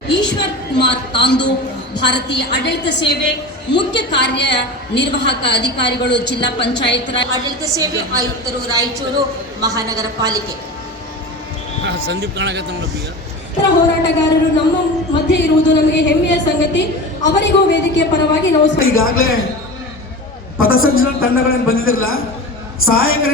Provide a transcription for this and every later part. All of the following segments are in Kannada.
ಈಶ್ವರ್ ಕುಮಾರ್ ತಾಂದು, ಭಾರತೀಯ ಆಡಳಿತ ಸೇವೆ ಮುಖ್ಯ ಕಾರ್ಯನಿರ್ವಾಹಕ ಅಧಿಕಾರಿಗಳು, ಜಿಲ್ಲಾ ಪಂಚಾಯತ್ ಆಡಳಿತ ಸೇವೆ ಆಯುಕ್ತರು, ರಾಯಚೂರು ಮಹಾನಗರ ಪಾಲಿಕೆ. ಸಂದೀಪ್ ಹೋರಾಟಗಾರರು ನಮ್ಮ ಮಧ್ಯೆ ಇರುವುದು ನಮಗೆ ಹೆಮ್ಮೆಯ ಸಂಗತಿ. ಅವರಿಗೂ ವೇದಿಕೆಯ ಪರವಾಗಿ ನಾವು ಈಗಾಗಲೇ ಪಥಸಂಚಲನ ತಂಡಗಳನ್ನು ಬಂದಿದ್ರಲ್ಲ, ಸಹಾಯಕರ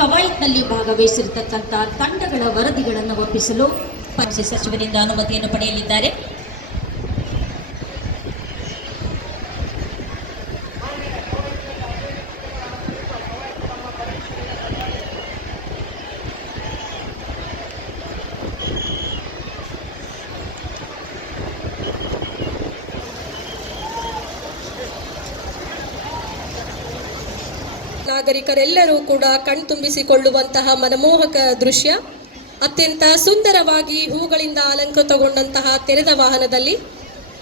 ಕವಾಯತ್ನಲ್ಲಿ ಭಾಗವಹಿಸಿರತಕ್ಕಂಥ ತಂಡಗಳ ವರದಿಗಳನ್ನು ಒಪ್ಪಿಸಲು ಸಚಿವರಿಂದ ಅನುಮತಿಯನ್ನು ಪಡೆಯಲಿದ್ದಾರೆ. ನಾಗರಿಕರೆಲ್ಲರೂ ಕೂಡ ಕಣ್ತುಂಬಿಸಿಕೊಳ್ಳುವಂತಹ ಮನಮೋಹಕ ದೃಶ್ಯ. ಅತ್ಯಂತ ಸುಂದರವಾಗಿ ಹೂಗಳಿಂದ ಅಲಂಕೃತಗೊಂಡಂತಹ ತೆರೆದ ವಾಹನದಲ್ಲಿ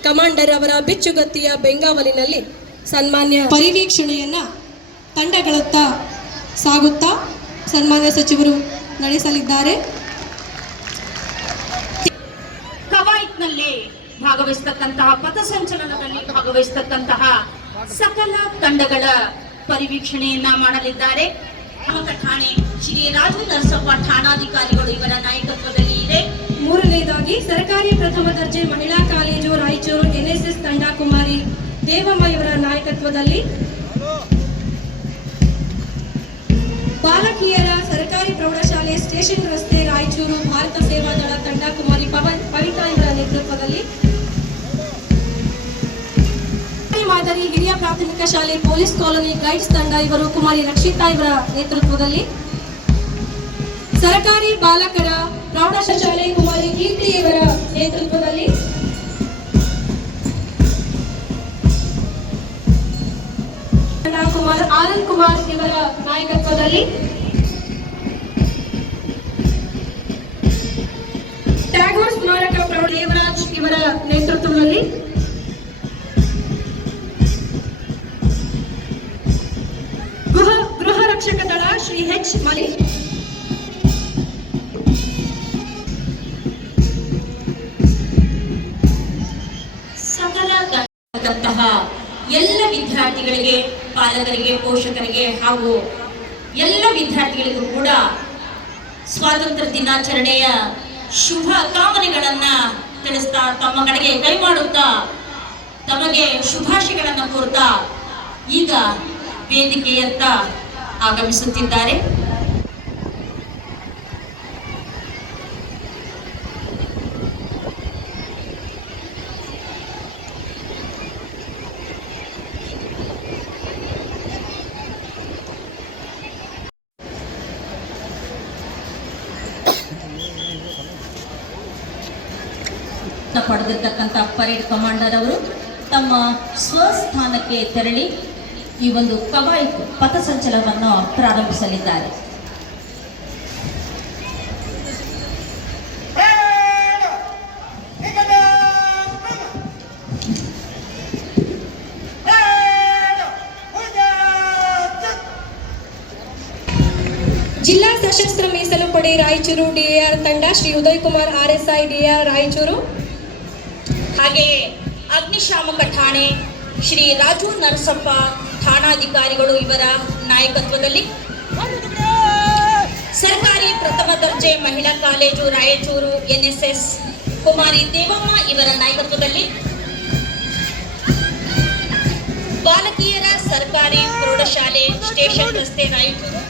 ಕಮಾಂಡರ್ ಅವರ ಬಿಚ್ಚುಗತ್ತಿಯ ಬೆಂಗಾವಲಿನಲ್ಲಿ ಸನ್ಮಾನ್ಯ ಪರಿವೀಕ್ಷಣೆಯನ್ನ ತಂಡಗಳತ್ತ ಸಾಗುತ್ತಾ ಸನ್ಮಾನ್ಯ ಸಚಿವರು ನಡೆಸಲಿದ್ದಾರೆ. ಕವಾಯತ್ನಲ್ಲಿ ಭಾಗವಹಿಸತಕ್ಕಂತಹ ಪಥಸಂಚಲನದಲ್ಲಿ ಭಾಗವಹಿಸತಕ್ಕಂತಹ ಸಕಲ ತಂಡಗಳ ಪರಿವೀಕ್ಷಣೆಯನ್ನ ಮಾಡಲಿದ್ದಾರೆ. ಠಾಣೆ ಶ್ರೀ ರಾಜು ನರಸಪ್ಪ ಠಾಣಾಧಿಕಾರಿಗಳು ಇವರ ನಾಯಕತ್ವದಲ್ಲಿ ಇದೆ. ಮೂರನೇದಾಗಿ ಸರ್ಕಾರಿ ಪ್ರಥಮ ದರ್ಜೆ ಮಹಿಳಾ ಕಾಲೇಜು ರಾಯಚೂರು NSS ತಂಡ ಕುಮಾರಿ ದೇವಮ್ಮ ಇವರ ನಾಯಕತ್ವದಲ್ಲಿ, ಬಾಲಕಿಯರ ಸರ್ಕಾರಿ ಪ್ರೌಢಶಾಲೆ ಸ್ಟೇಷನ್ ರಸ್ತೆ ರಾಯಚೂರು ಭಾರತ ಸೇವಾದಳ ತಂಡ ಕುಮಾರಿ ಪವಿತಾ ಇವರ ನೇತೃತ್ವದಲ್ಲಿ, ಮಾದರಿ ಹಿರಿಯ ಪ್ರಾಥಮಿಕ ಶಾಲೆ ಪೊಲೀಸ್ ಕಾಲೋನಿ ಗೈಡ್ಸ್ ತಂಡ ಇವರು ಕುಮಾರಿ ರಕ್ಷಿತಾ ಇವರ ನೇತೃತ್ವದಲ್ಲಿ, ಸರ್ಕಾರಿ ಬಾಲಕರ ಪ್ರೌಢಶಾಲೆ ಕುಮಾರಿ ಕೀರ್ತಿ ಇವರ ನೇತೃತ್ವದಲ್ಲಿ, ಕುಮಾರ್ ಆನಂದ್ ಕುಮಾರ್ ಇವರ ನಾಯಕತ್ವದಲ್ಲಿ, ಟ್ಯಾಗೋರ್ ಸ್ಮಾರಕ ಪ್ರೌಢ ದೇವರಾಜ್ ಇವರ ನೇತೃತ್ವದಲ್ಲಿ, ಗೃಹ ರಕ್ಷಕ ದಳ ಶ್ರೀ H ಮಲಿ, ಸಕಲಂತಹ ಎಲ್ಲ ವಿದ್ಯಾರ್ಥಿಗಳಿಗೆ, ಪಾಲಕರಿಗೆ, ಪೋಷಕರಿಗೆ ಹಾಗೂ ಎಲ್ಲ ವಿದ್ಯಾರ್ಥಿಗಳಿಗೂ ಕೂಡ ಸ್ವಾತಂತ್ರ್ಯ ದಿನಾಚರಣೆಯ ಶುಭ ಕಾಮನೆಗಳನ್ನ ತಿಳಿಸ್ತಾ, ತಮ್ಮ ಕಡೆಗೆ ಕೈ ಮಾಡುತ್ತಾ, ತಮಗೆ ಶುಭಾಶಯಗಳನ್ನ ಕೋರ್ತಾ ಈಗ ವೇದಿಕೆಯತ್ತ ಆಗಮಿಸುತ್ತಿದ್ದಾರೆ. ಪಡೆದಿರ್ತಕ್ಕಂಥ ಪರೇಡ್ ಕಮಾಂಡರ್ ಅವರು ತಮ್ಮ ಸ್ವಸ್ಥಾನಕ್ಕೆ ತೆರಳಿ ಈ ಒಂದು ಕವಾಯತು ಪಥಸಂಚಲನವನ್ನು ಪ್ರಾರಂಭಿಸಲಿದ್ದಾರೆ. ಸಶಸ್ತ್ರ ಮೀಸಲು ಪಡೆ ರಾಯಚೂರು ಡಿಎಆರ್ ತಂಡ ಶ್ರೀ ಉದಯ್ ಕುಮಾರ್ RSI ಡಿಆರ್ ರಾಯಚೂರು. ಹಾಗೆಯೇ ಅಗ್ನಿಶಾಮಕ ಠಾಣೆ ಶ್ರೀ ರಾಜು ನರಸಪ್ಪ ಠಾಣಾಧಿಕಾರಿಗಳು ಇವರ ನಾಯಕತ್ವದಲ್ಲಿ, ಸರ್ಕಾರಿ ಪ್ರಥಮ ದರ್ಜೆ ಮಹಿಳಾ ಕಾಲೇಜು ರಾಯಚೂರು NSS ಕುಮಾರಿ ದೇವಮ್ಮ ಇವರ ನಾಯಕತ್ವದಲ್ಲಿ, ಬಾಲಕಿಯರ ಸರ್ಕಾರಿ ಪ್ರೌಢಶಾಲೆ ಸ್ಟೇಷನ್ ರಸ್ತೆ ರಾಯಚೂರು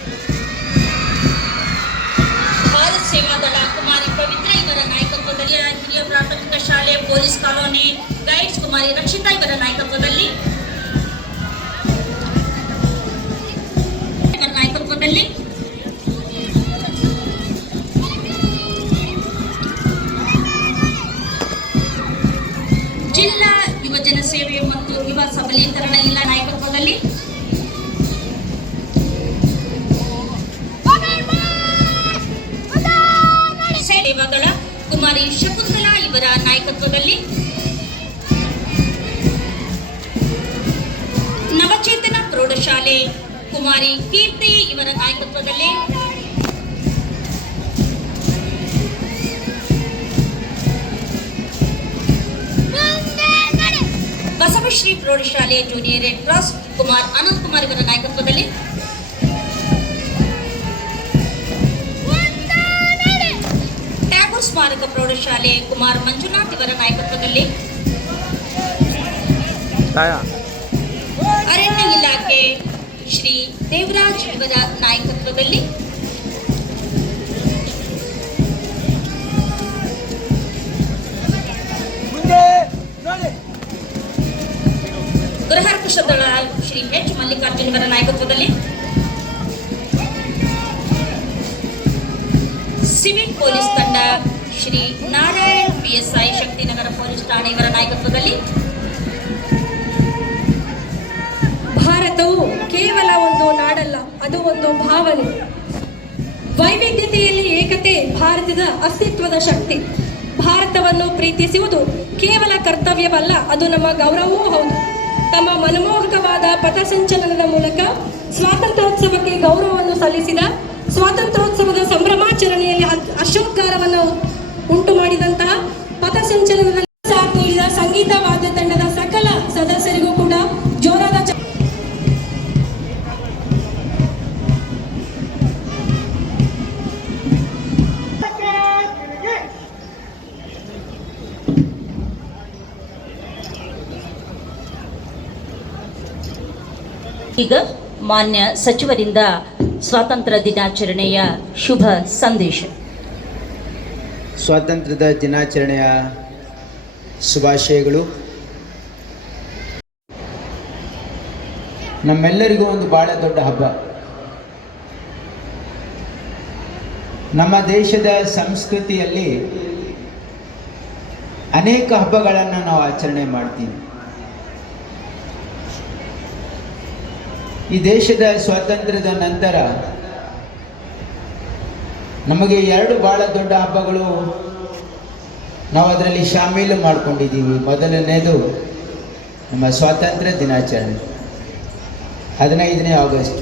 ಭಾರತ್ ಸೇವಾದಳ ಕುಮಾರಿ ಪವಿತ್ರ ಇವರ ನಾಯಕತ್ವದಲ್ಲಿ, ಹಿರಿಯ ಪ್ರಾಥಮಿಕ ಶಾಲೆ ಪೊಲೀಸ್ ಕಾಲೋನಿ ಗೈಡ್ಸ್ ಕುಮಾರಿ ರಕ್ಷಿತಾ ಇವರ ನಾಯಕತ್ವದಲ್ಲಿ ಜಿಲ್ಲಾ ಯುವಜನ ಸೇವೆ ಮತ್ತು ಯುವ ಸಬಲೀಕರಣ ಇಲಾಖೆ ನಾಯಕತ್ವದಲ್ಲಿ ಸೇವಾದಳ ಕುಮಾರಿ ಶಕುಂತಲಾ ಇವರ ನಾಯಕತ್ವದಲ್ಲಿ, ನವಚೇತನ ಪ್ರೌಢಶಾಲೆ ಕುಮಾರಿ ಕೀರ್ತಿ ಇವರ ನಾಯಕತ್ವದಲ್ಲಿ, ಬಸವಶ್ರೀ ಪ್ರೌಢಶಾಲೆ junior red cross Kumar Anant Kumar ಇವರ ನಾಯಕತ್ವದಲ್ಲಿ, ಟ್ಯಾಗೋರ್ ಸ್ಮಾರಕ ಪ್ರೌಢಶಾಲೆ ಕುಮಾರ್ ಮಂಜುನಾಥ್ ಇವರ ನಾಯಕತ್ವದಲ್ಲಿ, ಅರಣ್ಯ ಇಲಾಖೆ ಶ್ರೀ ದೇವರಾಜ್ ಇವರ ನಾಯಕತ್ವದಲ್ಲಿ, ಗೃಹ ರಕ್ಷಕ ದಳ ಶ್ರೀ H ಮಲ್ಲಿಕಾರ್ಜುನ್ ಇವರ ನಾಯಕತ್ವದಲ್ಲಿ, ಸಿವಿಲ್ ಪೊಲೀಸ್ ತಂಡ ಶ್ರೀ ನಾರಾಯಣ್ PSI ಶಕ್ತಿನಗರ ಪೊಲೀಸ್ ಠಾಣೆ ಇವರ ನಾಯಕತ್ವದಲ್ಲಿ, ಭಾರತವು ಕೇವಲ ಒಂದು ನಾಡಲ್ಲ, ಅದು ಒಂದು ಭಾವನೆ. ವೈವಿಧ್ಯತೆಯಲ್ಲಿ ಏಕತೆ ಭಾರತದ ಅಸ್ತಿತ್ವದ ಶಕ್ತಿ. ಭಾರತವನ್ನು ಪ್ರೀತಿಸುವುದು ಕೇವಲ ಕರ್ತವ್ಯವಲ್ಲ, ಅದು ನಮ್ಮ ಗೌರವವೂ ಹೌದು. ತಮ್ಮ ಮನಮೋಹಕವಾದ ಪಥಸಂಚಲನದ ಮೂಲಕ ಸ್ವಾತಂತ್ರ್ಯೋತ್ಸವಕ್ಕೆ ಗೌರವವನ್ನು ಸಲ್ಲಿಸಿದ, ಸ್ವಾತಂತ್ರ್ಯೋತ್ಸವದ ಸಂಭ್ರಮಾಚರಣೆಯಲ್ಲಿ ಅಶೋದ್ಗಾರವನ್ನು ಉಂಟು ಮಾಡಿದಂತಹ ಪಥಸಂಚಲನದಲ್ಲಿ ಸಾಥ್ ನೀಡಿದ ಸಂಗೀತ ವಾದ್ಯ ತಂಡದ ಸಕಲ ಸದಸ್ಯರಿಗೂ ಕೂಡ ಜೋರಾದ ಈಗ ಮಾನ್ಯ ಸಚಿವರಿಂದ ಸ್ವಾತಂತ್ರ್ಯ ದಿನಾಚರಣೆಯ ಶುಭ ಸಂದೇಶ. ಸ್ವಾತಂತ್ರ್ಯದ ದಿನಾಚರಣೆಯ ಶುಭಾಶಯಗಳು. ನಮ್ಮೆಲ್ಲರಿಗೂ ಒಂದು ಬಹಳ ದೊಡ್ಡ ಹಬ್ಬ. ನಮ್ಮ ದೇಶದ ಸಂಸ್ಕೃತಿಯಲ್ಲಿ ಅನೇಕ ಹಬ್ಬಗಳನ್ನು ನಾವು ಆಚರಣೆ ಮಾಡ್ತೀವಿ. ಈ ದೇಶದ ಸ್ವಾತಂತ್ರ್ಯದ ನಂತರ ನಮಗೆ ಎರಡು ಬಹಳ ದೊಡ್ಡ ಹಬ್ಬಗಳು ನಾವು ಅದರಲ್ಲಿ ಶಾಮೀಲು ಮಾಡಿಕೊಂಡಿದ್ದೀವಿ. ಮೊದಲನೇದು ನಮ್ಮ ಸ್ವಾತಂತ್ರ್ಯ ದಿನಾಚರಣೆ 15ನೇ ಆಗಸ್ಟ್,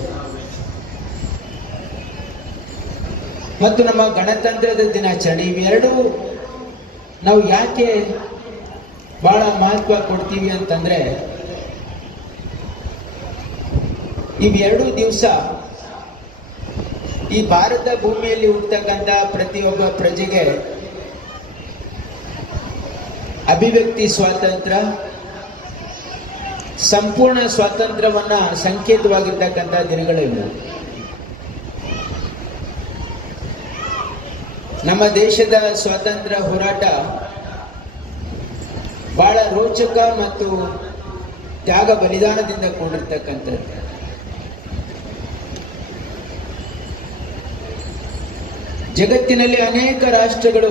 ಮತ್ತು ನಮ್ಮ ಗಣತಂತ್ರದ ದಿನಾಚರಣೆ. ಇವೆರಡೂ ನಾವು ಯಾಕೆ ಬಹಳ ಮಹತ್ವ ಕೊಡ್ತೀವಿ ಅಂತಂದರೆ, ಇವೆರಡೂ ದಿವಸ ಈ ಭಾರತ ಭೂಮಿಯಲ್ಲಿ ಹುಟ್ಟತಕ್ಕಂಥ ಪ್ರತಿಯೊಬ್ಬ ಪ್ರಜೆಗೆ ಅಭಿವ್ಯಕ್ತಿ ಸ್ವಾತಂತ್ರ್ಯ, ಸಂಪೂರ್ಣ ಸ್ವಾತಂತ್ರ್ಯವನ್ನ ಸಂಕೇತವಾಗಿರ್ತಕ್ಕಂಥ ದಿನಗಳಿವೆ. ನಮ್ಮ ದೇಶದ ಸ್ವಾತಂತ್ರ್ಯ ಹೋರಾಟ ಬಹಳ ರೋಚಕ ಮತ್ತು ತ್ಯಾಗ ಬಲಿದಾನದಿಂದ ಕೂಡಿರ್ತಕ್ಕಂಥದ್ದು. ಜಗತ್ತಿನಲ್ಲಿ ಅನೇಕ ರಾಷ್ಟ್ರಗಳು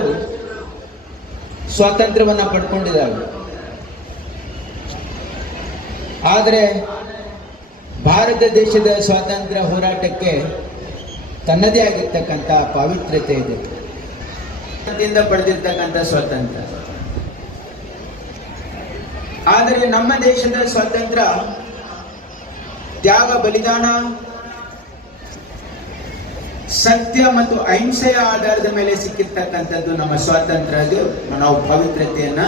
ಸ್ವಾತಂತ್ರ್ಯವನ್ನು ಪಡ್ಕೊಂಡಿದ್ದಾವೆ. ಆದರೆ ಭಾರತ ದೇಶದ ಸ್ವಾತಂತ್ರ್ಯ ಹೋರಾಟಕ್ಕೆ ತನ್ನದೇ ಆಗಿರ್ತಕ್ಕಂಥ ಪಾವಿತ್ರ್ಯತೆ ಇದೆ. ಪಡೆದಿರ್ತಕ್ಕಂಥ ಸ್ವಾತಂತ್ರ್ಯ. ಆದರೆ ನಮ್ಮ ದೇಶದ ಸ್ವಾತಂತ್ರ್ಯ ತ್ಯಾಗ ಬಲಿದಾನ, ಸತ್ಯ ಮತ್ತು ಅಹಿಂಸೆಯ ಆಧಾರದ ಮೇಲೆ ಸಿಕ್ಕಿರ್ತಕ್ಕಂಥದ್ದು ನಮ್ಮ ಸ್ವಾತಂತ್ರ್ಯ. ಅದು ನಾವು ಪವಿತ್ರತೆಯನ್ನ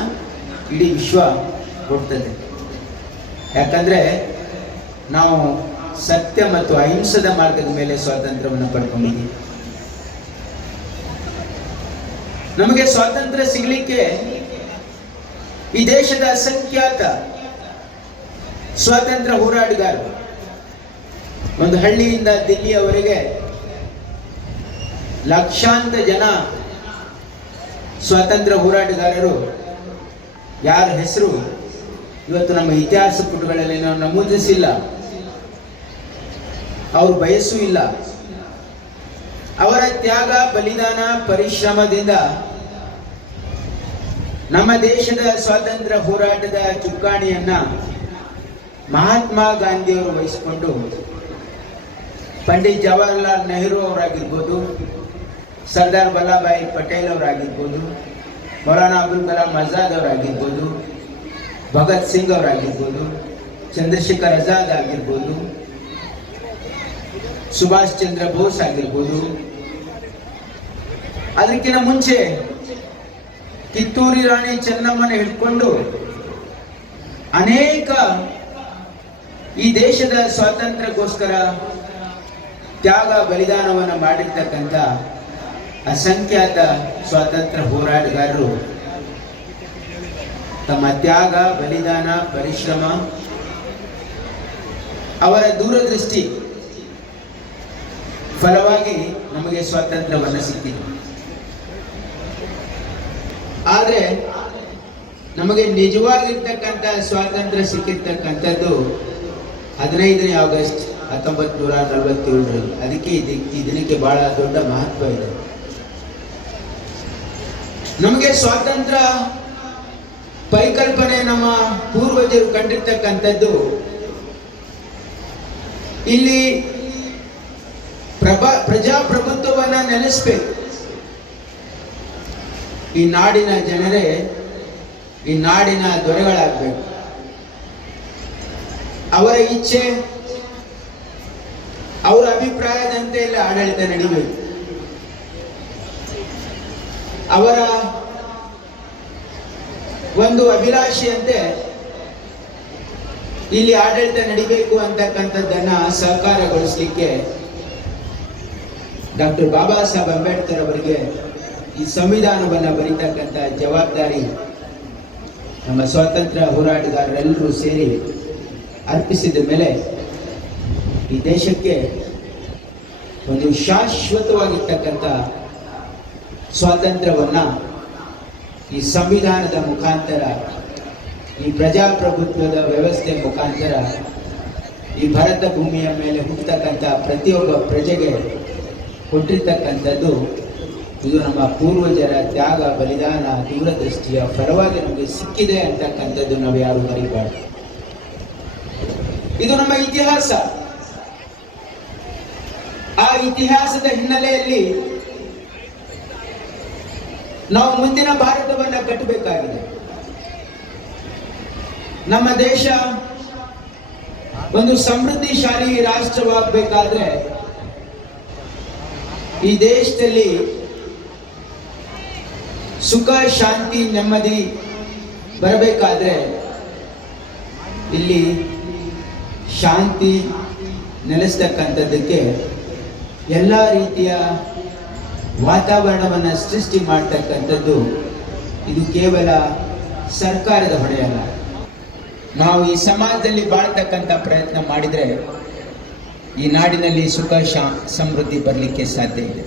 ಇಡೀ ವಿಶ್ವ ಕೊಡ್ತದೆ. ಯಾಕಂದ್ರೆ ನಾವು ಸತ್ಯ ಮತ್ತು ಅಹಿಂಸದ ಮಾರ್ಗದ ಮೇಲೆ ಸ್ವಾತಂತ್ರ್ಯವನ್ನು ಪಡ್ಕೊಂಡಿದ್ದೀವಿ. ನಮಗೆ ಸ್ವಾತಂತ್ರ್ಯ ಸಿಗಲಿಕ್ಕೆ ಈ ದೇಶದ ಅಸಂಖ್ಯಾತ ಸ್ವಾತಂತ್ರ್ಯ ಹೋರಾಟಗಾರರು, ಒಂದು ಹಳ್ಳಿಯಿಂದ ದಿಲ್ಲಿಯವರೆಗೆ ಲಕ್ಷಾಂತರ ಜನ ಸ್ವಾತಂತ್ರ್ಯ ಹೋರಾಟಗಾರರು ಯಾರ ಹೆಸರು ಇವತ್ತು ನಮ್ಮ ಇತಿಹಾಸ ಪುಟಗಳಲ್ಲಿ ನಾವು ನಮೂದಿಸಿಲ್ಲ, ಅವರು ಬಯಸೂ ಇಲ್ಲ. ಅವರ ತ್ಯಾಗ, ಬಲಿದಾನ, ಪರಿಶ್ರಮದಿಂದ ನಮ್ಮ ದೇಶದ ಸ್ವಾತಂತ್ರ್ಯ ಹೋರಾಟದ ಚುಕ್ಕಾಣಿಯನ್ನ ಮಹಾತ್ಮ ಗಾಂಧಿಯವರು ವಹಿಸಿಕೊಂಡು ಪಂಡಿತ್ ಜವಾಹರ್ಲಾಲ್ ನೆಹರು ಅವರಾಗಿರ್ಬೋದು, ಸರ್ದಾರ್ ವಲ್ಲಭಾಯಿ ಪಟೇಲ್ ಅವರಾಗಿರ್ಬೋದು, ಮೌಲಾನಾ ಅಬುಲ್ ಕಲಾಂ ಆಜಾದ್ ಅವರಾಗಿರ್ಬೋದು, ಭಗತ್ ಸಿಂಗ್ ಅವರಾಗಿರ್ಬೋದು, ಚಂದ್ರಶೇಖರ್ ಆಜಾದ್ ಆಗಿರ್ಬೋದು, ಸುಭಾಷ್ ಚಂದ್ರ ಬೋಸ್ ಆಗಿರ್ಬೋದು, ಅದಕ್ಕಿಂತ ಮುಂಚೆ ಕಿತ್ತೂರಿ ರಾಣಿ ಚೆನ್ನಮ್ಮನ ಹಿಡ್ಕೊಂಡು ಅನೇಕ ಈ ದೇಶದ ಸ್ವಾತಂತ್ರ್ಯಕ್ಕೋಸ್ಕರ ತ್ಯಾಗ ಬಲಿದಾನವನ್ನು ಮಾಡಿರ್ತಕ್ಕಂಥ ಅಸಂಖ್ಯಾತ ಸ್ವಾತಂತ್ರ್ಯ ಹೋರಾಟಗಾರರು ತಮ್ಮ ತ್ಯಾಗ, ಬಲಿದಾನ, ಪರಿಶ್ರಮ, ಅವರ ದೂರದೃಷ್ಟಿ ಫಲವಾಗಿ ನಮಗೆ ಸ್ವಾತಂತ್ರ್ಯವನ್ನು ಸಿಕ್ಕಿದೆ. ಆದರೆ ನಮಗೆ ನಿಜವಾಗಿರ್ತಕ್ಕಂಥ ಸ್ವಾತಂತ್ರ್ಯ ಸಿಕ್ಕಿರ್ತಕ್ಕಂಥದ್ದು 15ನೇ ಆಗಸ್ಟ್ 1947. ಅದಕ್ಕೆ ಈ ದಿನಕ್ಕೆ ಬಹಳ ದೊಡ್ಡ ಮಹತ್ವ ಇದೆ. ನಮಗೆ ಸ್ವಾತಂತ್ರ್ಯ ಪರಿಕಲ್ಪನೆ ನಮ್ಮ ಪೂರ್ವಜರು ಕಂಡಿರ್ತಕ್ಕಂಥದ್ದು ಇಲ್ಲಿ ಪ್ರಜಾಪ್ರಭುತ್ವವನ್ನ ನೆಲೆಸಬೇಕು. ಈ ನಾಡಿನ ಜನರೇ ಈ ನಾಡಿನ ದೊರೆಗಳಾಗಬೇಕು. ಅವರ ಇಚ್ಛೆ, ಅವರ ಅಭಿಪ್ರಾಯದಂತೆ ಇಲ್ಲಿ ಆಡಳಿತ ನಡೀಬೇಕು. ಅವರ ಒಂದು ಅಭಿಲಾಷೆಯಂತೆ ಇಲ್ಲಿ ಆಡಳಿತ ನಡಿಬೇಕು ಅಂತಕ್ಕಂಥದ್ದನ್ನ ಸಹಕಾರಗೊಳಿಸಲಿಕ್ಕೆ ಡಾಕ್ಟರ್ ಬಾಬಾ ಸಾಹೇಬ್ ಅಂಬೇಡ್ಕರ್ ಅವರಿಗೆ ಈ ಸಂವಿಧಾನವನ್ನು ಬರೀತಕ್ಕಂಥ ಜವಾಬ್ದಾರಿ ನಮ್ಮ ಸ್ವಾತಂತ್ರ್ಯ ಹೋರಾಟಗಾರರೆಲ್ಲರೂ ಸೇರಿ ಅರ್ಪಿಸಿದ ಮೇಲೆ ಈ ದೇಶಕ್ಕೆ ಒಂದು ಶಾಶ್ವತವಾಗಿರ್ತಕ್ಕಂಥ ಸ್ವಾತಂತ್ರ್ಯವನ್ನ ಈ ಸಂವಿಧಾನದ ಮುಖಾಂತರ, ಈ ಪ್ರಜಾಪ್ರಭುತ್ವದ ವ್ಯವಸ್ಥೆ ಮುಖಾಂತರ ಈ ಭಾರತ ಭೂಮಿಯ ಮೇಲೆ ಹುಟ್ಟತಕ್ಕಂಥ ಪ್ರತಿಯೊಬ್ಬ ಪ್ರಜೆಗೆ ಕೊಟ್ಟಿರ್ತಕ್ಕಂಥದ್ದು ಇದು ನಮ್ಮ ಪೂರ್ವಜರ ತ್ಯಾಗ, ಬಲಿದಾನ, ದೂರದೃಷ್ಟಿಯ ಫಲವಾಗಿ ನಮಗೆ ಸಿಕ್ಕಿದೆ ಅಂತಕ್ಕಂಥದ್ದು ನಾವು ಯಾರು ಮರಿಬಾರ್ದು. ಇದು ನಮ್ಮ ಇತಿಹಾಸ. ಆ ಇತಿಹಾಸದ ಹಿನ್ನೆಲೆಯಲ್ಲಿ ನಾವು ಮುಂದಿನ ಭಾರತವನ್ನು ಕಟ್ಟಬೇಕಾಗಿದೆ. ನಮ್ಮ ದೇಶ ಒಂದು ಸಮೃದ್ಧಿಶಾಲಿ ರಾಷ್ಟ್ರವಾಗಬೇಕಾದ್ರೆ ಈ ದೇಶದಲ್ಲಿ ಸುಖ, ಶಾಂತಿ, ನೆಮ್ಮದಿ ಬರಬೇಕಾದ್ರೆ ಇಲ್ಲಿ ಶಾಂತಿ ನೆಲೆಸ್ತಕ್ಕಂಥದ್ದಕ್ಕೆ ಎಲ್ಲ ರೀತಿಯ ವಾತಾವರಣವನ್ನು ಸೃಷ್ಟಿ ಮಾಡ್ತಕ್ಕಂಥದ್ದು ಇದು ಕೇವಲ ಸರ್ಕಾರದ ಹೊಣೆಯಲ್ಲ. ನಾವು ಈ ಸಮಾಜದಲ್ಲಿ ಬಾಳ್ತಕ್ಕಂಥ ಪ್ರಯತ್ನ ಮಾಡಿದರೆ ಈ ನಾಡಿನಲ್ಲಿ ಸುಖ, ಸಮೃದ್ಧಿ ಬರಲಿಕ್ಕೆ ಸಾಧ್ಯ ಇದೆ.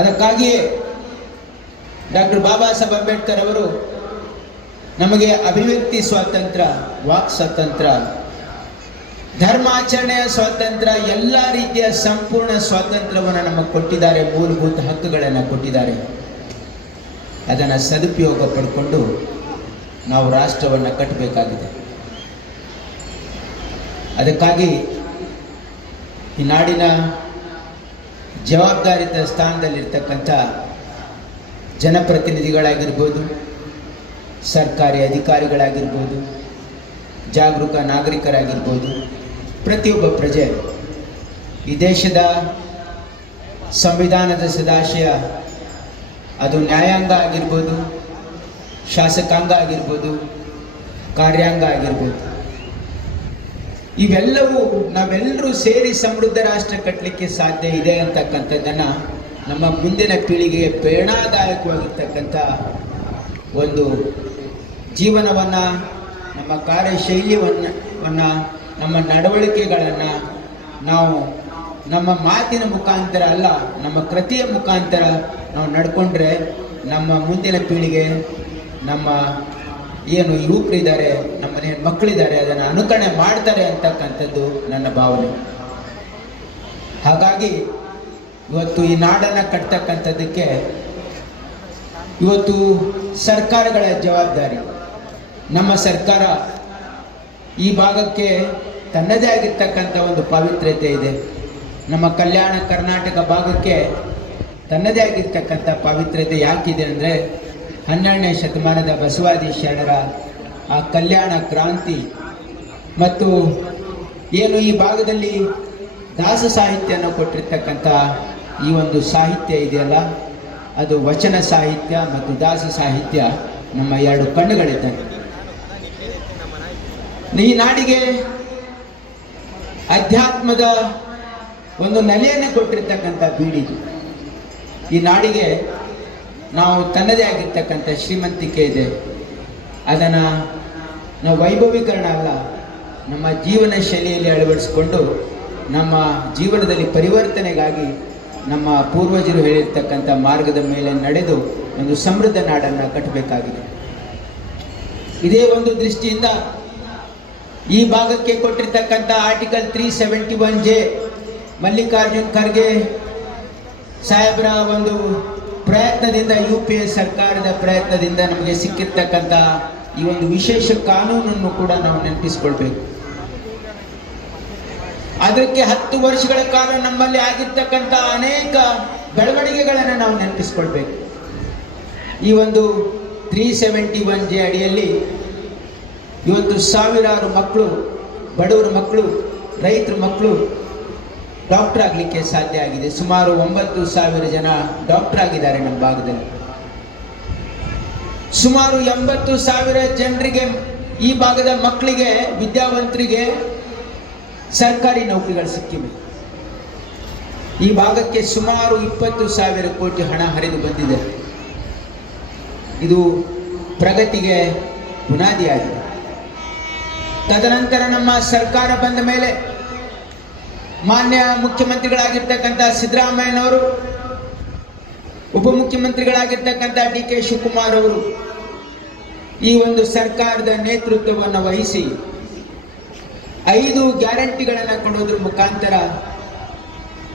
ಅದಕ್ಕಾಗಿಯೇ ಡಾಕ್ಟರ್ ಬಾಬಾ ಸಾಹೇಬ್ ಅಂಬೇಡ್ಕರ್ ಅವರು ನಮಗೆ ಅಭಿವ್ಯಕ್ತಿ ಸ್ವಾತಂತ್ರ್ಯ, ವಾಕ್ ಸ್ವಾತಂತ್ರ್ಯ, ಧರ್ಮಾಚರಣೆಯ ಸ್ವಾತಂತ್ರ್ಯ, ಎಲ್ಲ ರೀತಿಯ ಸಂಪೂರ್ಣ ಸ್ವಾತಂತ್ರ್ಯವನ್ನು ನಮಗೆ ಕೊಟ್ಟಿದ್ದಾರೆ. ಮೂಲಭೂತ ಹಕ್ಕುಗಳನ್ನು ಕೊಟ್ಟಿದ್ದಾರೆ. ಅದನ್ನು ಸದುಪಯೋಗ ಪಡ್ಕೊಂಡು ನಾವು ರಾಷ್ಟ್ರವನ್ನು ಕಟ್ಟಬೇಕಾಗಿದೆ. ಅದಕ್ಕಾಗಿ ಈ ನಾಡಿನ ಜವಾಬ್ದಾರಿತ ಸ್ಥಾನದಲ್ಲಿರ್ತಕ್ಕಂಥ ಜನಪ್ರತಿನಿಧಿಗಳಾಗಿರ್ಬೋದು, ಸರ್ಕಾರಿ ಅಧಿಕಾರಿಗಳಾಗಿರ್ಬೋದು, ಜಾಗರೂಕ ನಾಗರಿಕರಾಗಿರ್ಬೋದು, ಪ್ರತಿಯೊಬ್ಬ ಪ್ರಜೆ ಈ ದೇಶದ ಸಂವಿಧಾನದ ಸದಾಶಯ ಅದು ನ್ಯಾಯಾಂಗ ಆಗಿರ್ಬೋದು, ಶಾಸಕಾಂಗ ಆಗಿರ್ಬೋದು, ಕಾರ್ಯಾಂಗ ಆಗಿರ್ಬೋದು. ಇವೆಲ್ಲವೂ ನಾವೆಲ್ಲರೂ ಸೇರಿ ಸಮೃದ್ಧ ರಾಷ್ಟ್ರ ಕಟ್ಟಲಿಕ್ಕೆ ಸಾಧ್ಯ ಇದೆ ಅಂತಕ್ಕಂಥದ್ದನ್ನು ನಮ್ಮ ಮುಂದಿನ ಪೀಳಿಗೆಗೆ ಪ್ರೇರಣಾದಾಯಕವಾಗಿರ್ತಕ್ಕಂಥ ಒಂದು ಜೀವನವನ್ನು, ನಮ್ಮ ಕಾರ್ಯಶೈಲಿಯನ್ನು, ನಮ್ಮ ನಡವಳಿಕೆಗಳನ್ನು ನಾವು ನಮ್ಮ ಮಾತಿನ ಮುಖಾಂತರ ಅಲ್ಲ, ನಮ್ಮ ಕೃತಿಯ ಮುಖಾಂತರ ನಾವು ನಡ್ಕೊಂಡ್ರೆ ನಮ್ಮ ಮುಂದಿನ ಪೀಳಿಗೆ, ನಮ್ಮ ಏನು ಯುವಕರಿದ್ದಾರೆ, ನಮ್ಮ ಮನೆಯ ಮಕ್ಕಳಿದ್ದಾರೆ, ಅದನ್ನು ಅನುಕರಣೆ ಮಾಡ್ತಾರೆ ಅಂತಕ್ಕಂಥದ್ದು ನನ್ನ ಭಾವನೆ. ಹಾಗಾಗಿ ಇವತ್ತು ಈ ನಾಡನ್ನು ಕಟ್ತಕ್ಕಂಥದ್ದಕ್ಕೆ ಇವತ್ತು ಸರ್ಕಾರಗಳ ಜವಾಬ್ದಾರಿ. ನಮ್ಮ ಸರ್ಕಾರ ಈ ಭಾಗಕ್ಕೆ ತನ್ನದೇ ಆಗಿರ್ತಕ್ಕಂಥ ಒಂದು ಪಾವಿತ್ರ್ಯತೆ ಇದೆ. ನಮ್ಮ ಕಲ್ಯಾಣ ಕರ್ನಾಟಕ ಭಾಗಕ್ಕೆ ತನ್ನದೇ ಆಗಿರ್ತಕ್ಕಂಥ ಪಾವಿತ್ರ್ಯತೆ ಯಾಕಿದೆ ಅಂದರೆ 12ನೇ ಶತಮಾನದ ಬಸವಾದಿ ಶರಣರ ಆ ಕಲ್ಯಾಣ ಕ್ರಾಂತಿ ಮತ್ತು ಏನು ಈ ಭಾಗದಲ್ಲಿ ದಾಸ ಸಾಹಿತ್ಯನ ಕೊಟ್ಟಿರ್ತಕ್ಕಂಥ ಈ ಒಂದು ಸಾಹಿತ್ಯ ಇದೆಯಲ್ಲ, ಅದು ವಚನ ಸಾಹಿತ್ಯ ಮತ್ತು ದಾಸ ಸಾಹಿತ್ಯ ನಮ್ಮ ಎರಡು ಕಣ್ಣುಗಳಿದ್ದಾವೆ. ಈ ನಾಡಿಗೆ ಅಧ್ಯಾತ್ಮದ ಒಂದು ನೆಲೆಯನ್ನು ಕೊಟ್ಟಿರ್ತಕ್ಕಂಥ ಬೀಡಿದು. ಈ ನಾಡಿಗೆ ನಾವು ತನ್ನದೇ ಆಗಿರ್ತಕ್ಕಂಥ ಶ್ರೀಮಂತಿಕೆ ಇದೆ. ಅದನ್ನು ನಾವು ವೈಭವೀಕರಣ ಅಲ್ಲ, ನಮ್ಮ ಜೀವನ ಶೈಲಿಯಲ್ಲಿ ಅಳವಡಿಸಿಕೊಂಡು ನಮ್ಮ ಜೀವನದಲ್ಲಿ ಪರಿವರ್ತನೆಗಾಗಿ ನಮ್ಮ ಪೂರ್ವಜರು ಹೇಳಿರ್ತಕ್ಕಂಥ ಮಾರ್ಗದ ಮೇಲೆ ನಡೆದು ಒಂದು ಸಮೃದ್ಧ ನಾಡನ್ನು ಕಟ್ಟಬೇಕಾಗಿದೆ. ಇದೇ ಒಂದು ದೃಷ್ಟಿಯಿಂದ ಈ ಭಾಗಕ್ಕೆ ಕೊಟ್ಟಿರ್ತಕ್ಕಂಥ ಆರ್ಟಿಕಲ್ 371J ಮಲ್ಲಿಕಾರ್ಜುನ್ ಖರ್ಗೆ ಸಾಹೇಬರ ಒಂದು ಪ್ರಯತ್ನದಿಂದ, UPA ಸರ್ಕಾರದ ಪ್ರಯತ್ನದಿಂದ ನಮಗೆ ಸಿಕ್ಕಿರ್ತಕ್ಕಂಥ ಈ ಒಂದು ವಿಶೇಷ ಕಾನೂನನ್ನು ಕೂಡ ನಾವು ನೆನಪಿಸ್ಕೊಳ್ಬೇಕು. ಅದಕ್ಕೆ 10 ವರ್ಷಗಳ ಕಾಲ ನಮ್ಮಲ್ಲಿ ಆಗಿರ್ತಕ್ಕಂಥ ಅನೇಕ ಬೆಳವಣಿಗೆಗಳನ್ನು ನಾವು ನೆನಪಿಸ್ಕೊಳ್ಬೇಕು. ಈ ಒಂದು 371J ಅಡಿಯಲ್ಲಿ ಇವತ್ತು ಸಾವಿರಾರು ಮಕ್ಕಳು, ಬಡವರ ಮಕ್ಕಳು, ರೈತರ ಮಕ್ಕಳು ಡಾಕ್ಟರ್ ಆಗಲಿಕ್ಕೆ ಸಾಧ್ಯ ಆಗಿದೆ. ಸುಮಾರು 9,000 ಜನ ಡಾಕ್ಟರ್ ಆಗಿದ್ದಾರೆ ನಮ್ಮ ಭಾಗದಲ್ಲಿ. ಸುಮಾರು 80,000 ಜನರಿಗೆ, ಈ ಭಾಗದ ಮಕ್ಕಳಿಗೆ, ವಿದ್ಯಾವಂತರಿಗೆ ಸರ್ಕಾರಿ ನೌಕರಿಗಳು ಸಿಕ್ಕಿವೆ. ಈ ಭಾಗಕ್ಕೆ ಸುಮಾರು 20,000 ಕೋಟಿ ಹಣ ಹರಿದು ಬಂದಿದೆ. ಇದು ಪ್ರಗತಿಗೆ ಬುನಾದಿಯಾಗಿದೆ. ತದನಂತರ ನಮ್ಮ ಸರ್ಕಾರ ಬಂದ ಮೇಲೆ ಮಾನ್ಯ ಮುಖ್ಯಮಂತ್ರಿಗಳಾಗಿರ್ತಕ್ಕಂಥ ಸಿದ್ದರಾಮಯ್ಯನವರು, ಉಪಮುಖ್ಯಮಂತ್ರಿಗಳಾಗಿರ್ತಕ್ಕಂಥ DK ಶಿವಕುಮಾರ್ ಅವರು ಈ ಒಂದು ಸರ್ಕಾರದ ನೇತೃತ್ವವನ್ನು ವಹಿಸಿ 5 ಗ್ಯಾರಂಟಿಗಳನ್ನು ಕೊಡೋದ್ರ ಮುಖಾಂತರ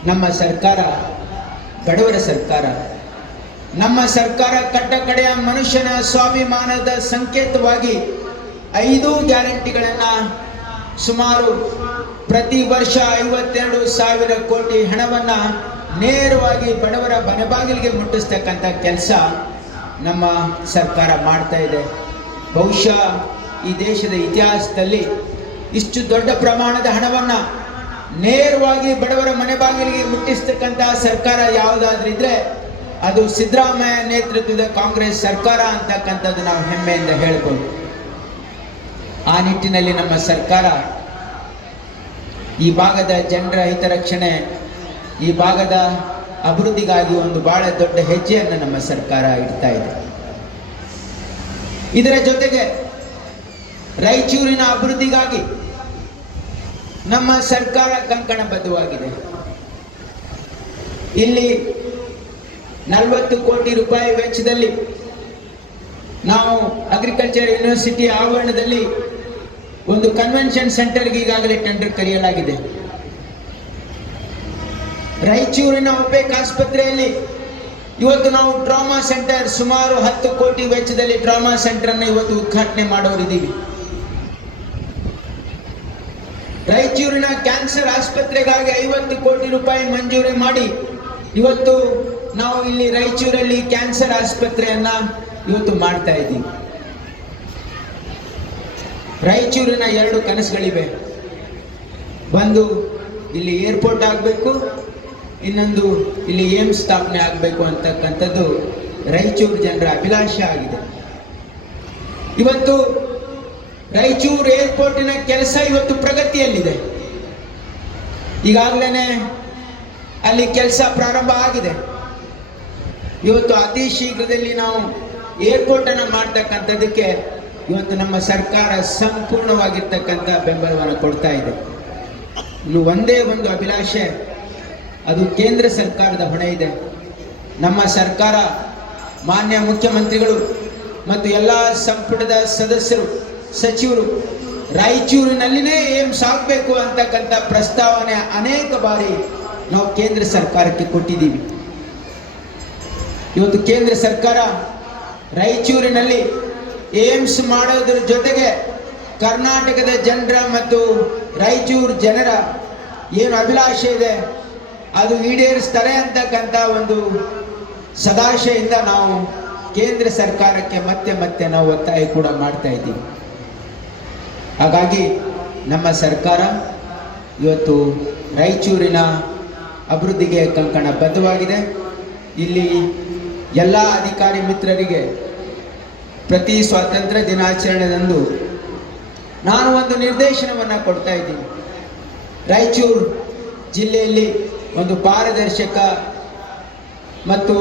ನಮ್ಮ ಸರ್ಕಾರ ಬಡವರ ಸರ್ಕಾರ. ನಮ್ಮ ಸರ್ಕಾರ ಕಟ್ಟಕಡೆಯ ಮನುಷ್ಯನ ಸ್ವಾಭಿಮಾನದ ಸಂಕೇತವಾಗಿ 5 ಗ್ಯಾರಂಟಿಗಳನ್ನು ಸುಮಾರು ಪ್ರತಿ ವರ್ಷ 52,000 ಕೋಟಿ ಹಣವನ್ನು ನೇರವಾಗಿ ಬಡವರ ಮನೆಬಾಗಿಲಿಗೆ ಮುಟ್ಟಿಸ್ತಕ್ಕಂಥ ಕೆಲಸ ನಮ್ಮ ಸರ್ಕಾರ ಮಾಡ್ತಾ ಇದೆ. ಬಹುಶಃ ಈ ದೇಶದ ಇತಿಹಾಸದಲ್ಲಿ ಇಷ್ಟು ದೊಡ್ಡ ಪ್ರಮಾಣದ ಹಣವನ್ನು ನೇರವಾಗಿ ಬಡವರ ಮನೆಬಾಗಿಲಿಗೆ ಮುಟ್ಟಿಸ್ತಕ್ಕಂಥ ಸರ್ಕಾರ ಯಾವುದಾದ್ರೂ ಇದ್ರೆ ಅದು ಸಿದ್ದರಾಮಯ್ಯ ನೇತೃತ್ವದ ಕಾಂಗ್ರೆಸ್ ಸರ್ಕಾರ ಅಂತಕ್ಕಂಥದ್ದು ನಾವು ಹೆಮ್ಮೆಯಿಂದ ಹೇಳ್ಬೋದು. ಆ ನಿಟ್ಟಿನಲ್ಲಿ ನಮ್ಮ ಸರ್ಕಾರ ಈ ಭಾಗದ ಜನರ ಹಿತರಕ್ಷಣೆ, ಈ ಭಾಗದ ಅಭಿವೃದ್ಧಿಗಾಗಿ ಒಂದು ಬಹಳ ದೊಡ್ಡ ಹೆಜ್ಜೆಯನ್ನು ನಮ್ಮ ಸರ್ಕಾರ ಇಡ್ತಾ ಇದೆ. ಇದರ ಜೊತೆಗೆ ರಾಯಚೂರಿನ ಅಭಿವೃದ್ಧಿಗಾಗಿ ನಮ್ಮ ಸರ್ಕಾರ ಕಂಕಣಬದ್ಧವಾಗಿದೆ. ಇಲ್ಲಿ 40 ಕೋಟಿ ರೂಪಾಯಿ ವೆಚ್ಚದಲ್ಲಿ ನಾವು ಅಗ್ರಿಕಲ್ಚರ್ ಯೂನಿವರ್ಸಿಟಿ ಆವರಣದಲ್ಲಿ ಒಂದು ಕನ್ವೆನ್ಷನ್ ಸೆಂಟರ್ಗೆ ಈಗಾಗಲೇ ಟೆಂಡರ್ ಕರೆಯಲಾಗಿದೆ. ರಾಯಚೂರಿನ ಒಪೇಕ್ ಆಸ್ಪತ್ರೆಯಲ್ಲಿ ಇವತ್ತು ನಾವು ಟ್ರಾಮಾ ಸೆಂಟರ್ ಸುಮಾರು 10 ಕೋಟಿ ವೆಚ್ಚದಲ್ಲಿ ಟ್ರಾಮಾ ಸೆಂಟರ್ ಅನ್ನು ಇವತ್ತು ಉದ್ಘಾಟನೆ ಮಾಡೋರಿದ್ದೀವಿ. ರಾಯಚೂರಿನ ಕ್ಯಾನ್ಸರ್ ಆಸ್ಪತ್ರೆಗಾಗಿ 50 ಕೋಟಿ ರೂಪಾಯಿ ಮಂಜೂರಿ ಮಾಡಿ ಇವತ್ತು ನಾವು ಇಲ್ಲಿ ರಾಯಚೂರಲ್ಲಿ ಕ್ಯಾನ್ಸರ್ ಆಸ್ಪತ್ರೆಯನ್ನ ಇವತ್ತು ಮಾಡ್ತಾ ಇದ್ದೀವಿ. ರಾಯಚೂರಿನ 2 ಕನಸುಗಳಿವೆ. ಒಂದು, ಇಲ್ಲಿ ಏರ್ಪೋರ್ಟ್ ಆಗಬೇಕು, ಇನ್ನೊಂದು ಇಲ್ಲಿ ಏಮ್ಸ್ ಸ್ಥಾಪನೆ ಆಗಬೇಕು ಅಂತಕ್ಕಂಥದ್ದು ರಾಯಚೂರು ಜನರ ಅಭಿಲಾಷೆ ಆಗಿದೆ. ಇವತ್ತು ರಾಯಚೂರು ಏರ್ಪೋರ್ಟಿನ ಕೆಲಸ ಇವತ್ತು ಪ್ರಗತಿಯಲ್ಲಿದೆ. ಈಗಾಗಲೇ ಅಲ್ಲಿ ಕೆಲಸ ಪ್ರಾರಂಭ ಆಗಿದೆ. ಇವತ್ತು ಅತಿ ಶೀಘ್ರದಲ್ಲಿ ನಾವು ಏರ್ಪೋರ್ಟ್ ಅನ್ನು ಮಾಡ್ತಕ್ಕಂಥದ್ದಕ್ಕೆ ಇವತ್ತು ನಮ್ಮ ಸರ್ಕಾರ ಸಂಪೂರ್ಣವಾಗಿರ್ತಕ್ಕಂಥ ಬೆಂಬಲವನ್ನು ಕೊಡ್ತಾ ಇದೆ. ಇನ್ನು ಒಂದೇ ಒಂದು ಅಭಿಲಾಷೆ, ಅದು ಕೇಂದ್ರ ಸರ್ಕಾರದ ಹೊಣೆ ಇದೆ. ನಮ್ಮ ಸರ್ಕಾರ, ಮಾನ್ಯ ಮುಖ್ಯಮಂತ್ರಿಗಳು ಮತ್ತು ಎಲ್ಲ ಸಂಪುಟದ ಸದಸ್ಯರು, ಸಚಿವರು ರಾಯಚೂರಿನಲ್ಲಿನೇ ಏಮ್ಸ್ ಆಗಬೇಕು ಅಂತಕ್ಕಂಥ ಪ್ರಸ್ತಾವನೆ ಅನೇಕ ಬಾರಿ ನಾವು ಕೇಂದ್ರ ಸರ್ಕಾರಕ್ಕೆ ಕೊಟ್ಟಿದ್ದೀವಿ. ಇವತ್ತು ಕೇಂದ್ರ ಸರ್ಕಾರ ರಾಯಚೂರಿನಲ್ಲಿ ಏಮ್ಸ್ ಮಾಡೋದ್ರ ಜೊತೆಗೆ ಕರ್ನಾಟಕದ ಜನರ ಮತ್ತು ರಾಯಚೂರು ಜನರ ಏನು ಅಭಿಲಾಷೆ ಇದೆ ಅದು ಈಡೇರಿಸ್ತಾರೆ ಅಂತಕ್ಕಂಥ ಒಂದು ಸದಾಶೆಯಿಂದ ನಾವು ಕೇಂದ್ರ ಸರ್ಕಾರಕ್ಕೆ ಮತ್ತೆ ಮತ್ತೆ ನಾವು ಒತ್ತಾಯ ಕೂಡ ಮಾಡ್ತಾ ಇದ್ದೀವಿ. ಹಾಗಾಗಿ ನಮ್ಮ ಸರ್ಕಾರ ಇವತ್ತು ರಾಯಚೂರಿನ ಅಭಿವೃದ್ಧಿಗೆ ಕಂಕಣ ಬದ್ಧವಾಗಿದೆ. ಇಲ್ಲಿ ಎಲ್ಲ ಅಧಿಕಾರಿ ಮಿತ್ರರಿಗೆ ಪ್ರತಿ ಸ್ವಾತಂತ್ರ್ಯ ದಿನಾಚರಣೆದಂದು ನಾನು ಒಂದು ನಿರ್ದೇಶನವನ್ನು ಕೊಡ್ತಾ ಇದ್ದೀನಿ. ರಾಯಚೂರು ಜಿಲ್ಲೆಯಲ್ಲಿ ಒಂದು ಪಾರದರ್ಶಕ ಮತ್ತು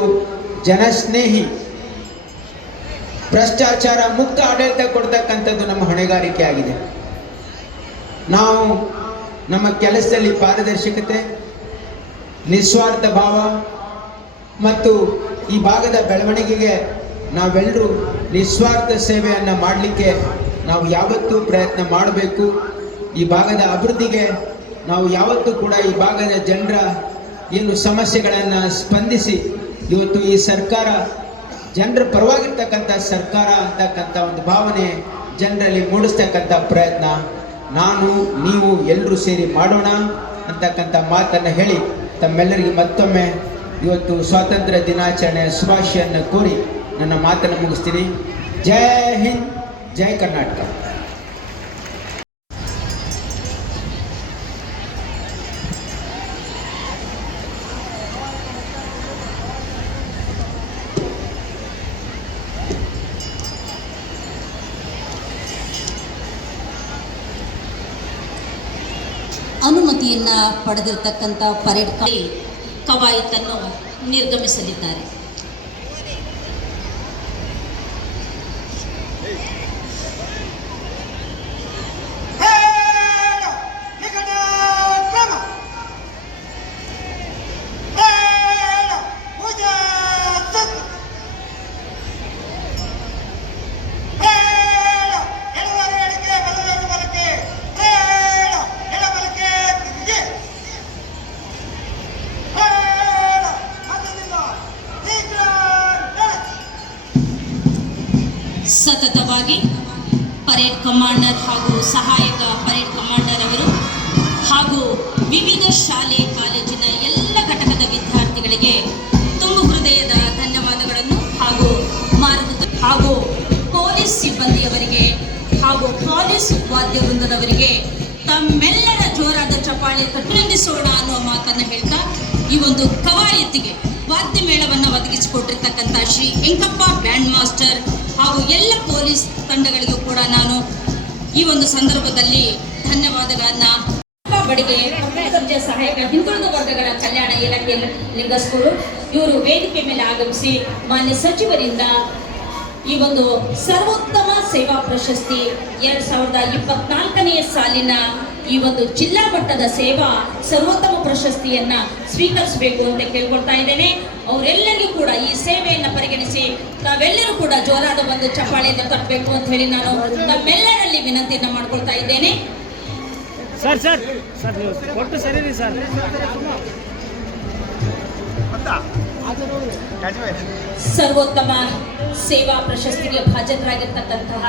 ಜನಸ್ನೇಹಿ, ಭ್ರಷ್ಟಾಚಾರ ಮುಕ್ತ ಆಡಳಿತ ಕೊಡ್ತಕ್ಕಂಥದ್ದು ನಮ್ಮ ಹೊಣೆಗಾರಿಕೆ ಆಗಿದೆ. ನಾವು ನಮ್ಮ ಕೆಲಸದಲ್ಲಿ ಪಾರದರ್ಶಕತೆ, ನಿಸ್ವಾರ್ಥ ಭಾವ ಮತ್ತು ಈ ಭಾಗದ ಬೆಳವಣಿಗೆಗೆ ನಾವೆಲ್ಲರೂ ನಿಸ್ವಾರ್ಥ ಸೇವೆಯನ್ನು ಮಾಡಲಿಕ್ಕೆ ನಾವು ಯಾವತ್ತೂ ಪ್ರಯತ್ನ ಮಾಡಬೇಕು. ಈ ಭಾಗದ ಅಭಿವೃದ್ಧಿಗೆ ನಾವು ಯಾವತ್ತೂ ಕೂಡ ಈ ಭಾಗದ ಜನರ ಏನು ಸಮಸ್ಯೆಗಳನ್ನು ಸ್ಪಂದಿಸಿ ಇವತ್ತು ಈ ಸರ್ಕಾರ ಜನರ ಪರವಾಗಿರ್ತಕ್ಕಂಥ ಸರ್ಕಾರ ಅಂತಕ್ಕಂಥ ಒಂದು ಭಾವನೆ ಜನರಲ್ಲಿ ಮೂಡಿಸ್ತಕ್ಕಂಥ ಪ್ರಯತ್ನ ನಾನು ನೀವು ಎಲ್ಲರೂ ಸೇರಿ ಮಾಡೋಣ ಅಂತಕ್ಕಂಥ ಮಾತನ್ನು ಹೇಳಿ ತಮ್ಮೆಲ್ಲರಿಗೆ ಮತ್ತೊಮ್ಮೆ ಇವತ್ತು ಸ್ವಾತಂತ್ರ್ಯ ದಿನಾಚರಣೆಯ ಶುಭಾಶಯನ್ನು ಕೋರಿ ನನ್ನ ಮಾತನ್ನು ಮುಗಿಸ್ತೀನಿ. ಜೈ ಹಿಂದ್, ಜೈ ಕರ್ನಾಟಕ. ಅನುಮತಿಯನ್ನ ಪಡೆದಿರತಕ್ಕಂಥ ಪರೇಡ್ ಕವಾಯತನ್ನು ನಿರ್ಗಮಿಸಲಿದ್ದಾರೆ. ಸತತವಾಗಿ ಪರೇಡ್ ಕಮಾಂಡರ್ ಹಾಗೂ ಸಹಾಯಕ ಪರೇಡ್ ಕಮಾಂಡರ್ ಅವರು ಹಾಗೂ ವಿವಿಧ ಶಾಲೆ ಕಾಲೇಜಿನ ಎಲ್ಲ ಘಟಕದ ವಿದ್ಯಾರ್ಥಿಗಳಿಗೆ ತುಂಬು ಹೃದಯದ ಧನ್ಯವಾದಗಳನ್ನು ಹಾಗೂ ಪೊಲೀಸ್ ಸಿಬ್ಬಂದಿಯವರಿಗೆ ಹಾಗೂ ಪೊಲೀಸ್ ವಾದ್ಯ ವೃಂದದವರಿಗೆ ತಮ್ಮೆಲ್ಲರ ಜೋರಾದ ಚಪ್ಪಾಳೆ ಅಭಿನಂದಿಸೋಣ ಅನ್ನುವ ಮಾತನ್ನು ಹೇಳ್ತಾ ಈ ಒಂದು ಕವಾಯತಿಗೆ ವಾದ್ಯ ಮೇಳವನ್ನು ಒದಗಿಸಿಕೊಟ್ಟಿರ್ತಕ್ಕಂಥ ಶ್ರೀ ಎಂಕಪ್ಪ ಬ್ಯಾಂಡ್ ಮಾಸ್ಟರ್ ಹಾಗೂ ಎಲ್ಲ ಪೊಲೀಸ್ ತಂಡಗಳಿಗೂ ಕೂಡ ನಾನು ಈ ಒಂದು ಸಂದರ್ಭದಲ್ಲಿ ಧನ್ಯವಾದಗಳನ್ನ ಬಡಿಗೆ ದರ್ಜೆ ಸಹಾಯಕ ಹಿಂದುಳಿದ ವರ್ಗಗಳ ಕಲ್ಯಾಣ ಇಲಾಖೆ ಲಿಂಗಸ್ಕೂರು ಇವರು ವೇದಿಕೆ ಮೇಲೆ ಆಗಮಿಸಿ ಮಾನ್ಯ ಸಚಿವರಿಂದ ಈ ಒಂದು ಸರ್ವೋತ್ತಮ ಸೇವಾ ಪ್ರಶಸ್ತಿ 2024ನೇ ಸಾಲಿನ ಈ ಒಂದು ಜಿಲ್ಲಾ ಮಟ್ಟದ ಸೇವಾ ಸರ್ವೋತ್ತಮ ಪ್ರಶಸ್ತಿಯನ್ನ ಸ್ವೀಕರಿಸಬೇಕು ಅಂತ ಕೇಳ್ಕೊಳ್ತಾ ಇದ್ದೇನೆ. ಅವರೆಲ್ಲರಿಗೂ ಕೂಡ ಈ ಸೇವೆಯನ್ನ ಪರಿಗಣಿಸಿ ತಾವೆಲ್ಲರೂ ಕೂಡ ಜೋರಾದ ಒಂದು ಚಪ್ಪಾಳೆಯನ್ನು ತಟ್ಟಬೇಕು ಅಂತ ಹೇಳಿ ನಾನು ತಮ್ಮೆಲ್ಲರಲ್ಲಿ ವಿನಂತಿಯನ್ನ ಮಾಡ್ಕೊಳ್ತಾ ಇದ್ದೇನೆ. ಸರ್ ಒಟ್ಟು ಸರಿ ರೀ ಸರ್. ಸರ್ವೋತ್ತಮ ಸೇವಾ ಪ್ರಶಸ್ತಿಗೆ ಭಾಜನರಾಗಿರ್ತಕ್ಕಂತಹ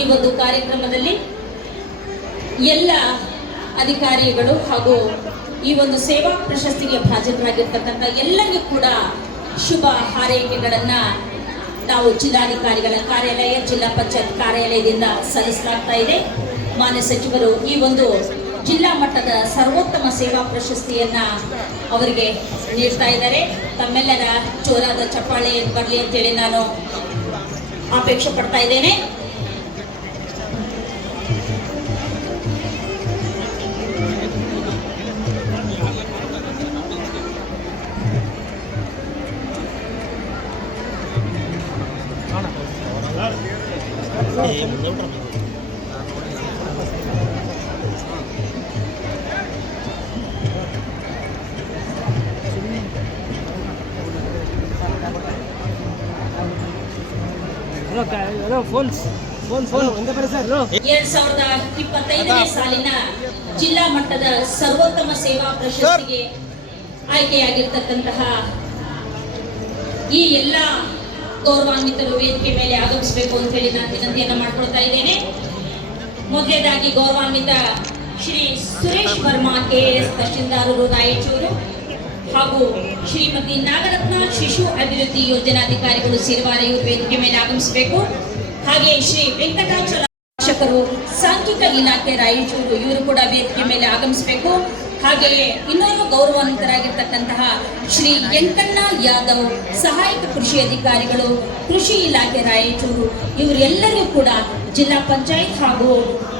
ಈ ಒಂದು ಕಾರ್ಯಕ್ರಮದಲ್ಲಿ ಎಲ್ಲ ಅಧಿಕಾರಿಗಳು ಹಾಗೂ ಈ ಒಂದು ಸೇವಾ ಪ್ರಶಸ್ತಿಗೆ ಭಾಜನರಾಗಿರ್ತಕ್ಕಂಥ ಎಲ್ಲರಿಗೂ ಕೂಡ ಶುಭ ಹಾರೈಕೆಗಳನ್ನ ನಾವು ಜಿಲ್ಲಾಧಿಕಾರಿಗಳ ಕಾರ್ಯಾಲಯ, ಜಿಲ್ಲಾ ಪಂಚಾಯತ್ ಕಾರ್ಯಾಲಯದಿಂದ ಸಲ್ಲಿಸಲಾಗ್ತಾ ಇದೆ. ಮಾನ್ಯ ಸಚಿವರು ಈ ಒಂದು ಜಿಲ್ಲಾ ಮಟ್ಟದ ಸರ್ವೋತ್ತಮ ಸೇವಾ ಪ್ರಶಸ್ತಿಯನ್ನ ಅವರಿಗೆ ನೀಡ್ತಾ ಇದ್ದಾರೆ. ತಮ್ಮೆಲ್ಲರ ಜೋರಾದ ಚಪ್ಪಾಳೆ ಬರಲಿ ಅಂತೇಳಿ ನಾನು ಅಪೇಕ್ಷೆ ಪಡ್ತಾ ಇದ್ದೇನೆ. ಹಲೋ ಫೋನ್ ಒಂದೇ ಬರೀ ಸರ್. 2025ನೇ ಸಾಲಿನ ಜಿಲ್ಲಾ ಮಟ್ಟದ ಸರ್ವೋತ್ತಮ ಸೇವಾ ಪ್ರಶಸ್ತಿಗೆ ಆಯ್ಕೆಯಾಗಿರ್ತಕ್ಕಂತಹ ಈ ಎಲ್ಲ ಗೌರವಾನ್ವಿತರು ವೇದಿಕೆ ಮೇಲೆ ಆಗಮಿಸಬೇಕು ಅಂತ ಹೇಳಿ ನಾನು ವಿನಂತಿಯನ್ನ ಮಾಡ್ಕೊಳ್ತಾ ಇದ್ದೇನೆ. ಮೊದಲನೇದಾಗಿ ಗೌರವಾನ್ವಿತ ಶ್ರೀ ಸುರೇಶ್ ವರ್ಮಾ KS ತಹಶೀಲ್ದಾರರು ರಾಯಚೂರು ಹಾಗೂ ಶ್ರೀಮತಿ ನಾಗರತ್ನ ಶಿಶು ಅಭಿವೃದ್ಧಿ ಯೋಜನಾಧಿಕಾರಿಗಳು ಸಿರಿವಾರ ಇವರು ವೇದಿಕೆ ಮೇಲೆ ಆಗಮಿಸಬೇಕು. ಹಾಗೆ ಶ್ರೀ ವೆಂಕಟಾಚಲ ಶಿಕ್ಷಕರು ಸಾಂಖ್ಯಿಕ ಇಲಾಖೆ ರಾಯಚೂರು ಇವರು ಕೂಡ ವೇದಿಕೆ ಮೇಲೆ ಆಗಮಿಸಬೇಕು. ಹಾಗೆಯೇ ಇನ್ನೊಂದು ಗೌರವಾನ್ವಿತರಾಗಿರ್ತಕ್ಕಂತಹ ಶ್ರೀ ವೆಂಕಣ್ಣ ಯಾದವ್ ಸಹಾಯಕ ಕೃಷಿ ಅಧಿಕಾರಿಗಳು ಕೃಷಿ ಇಲಾಖೆ ರಾಯಚೂರು ಇವರೆಲ್ಲರೂ ಕೂಡ ಜಿಲ್ಲಾ ಪಂಚಾಯತ್ ಹಾಗೂ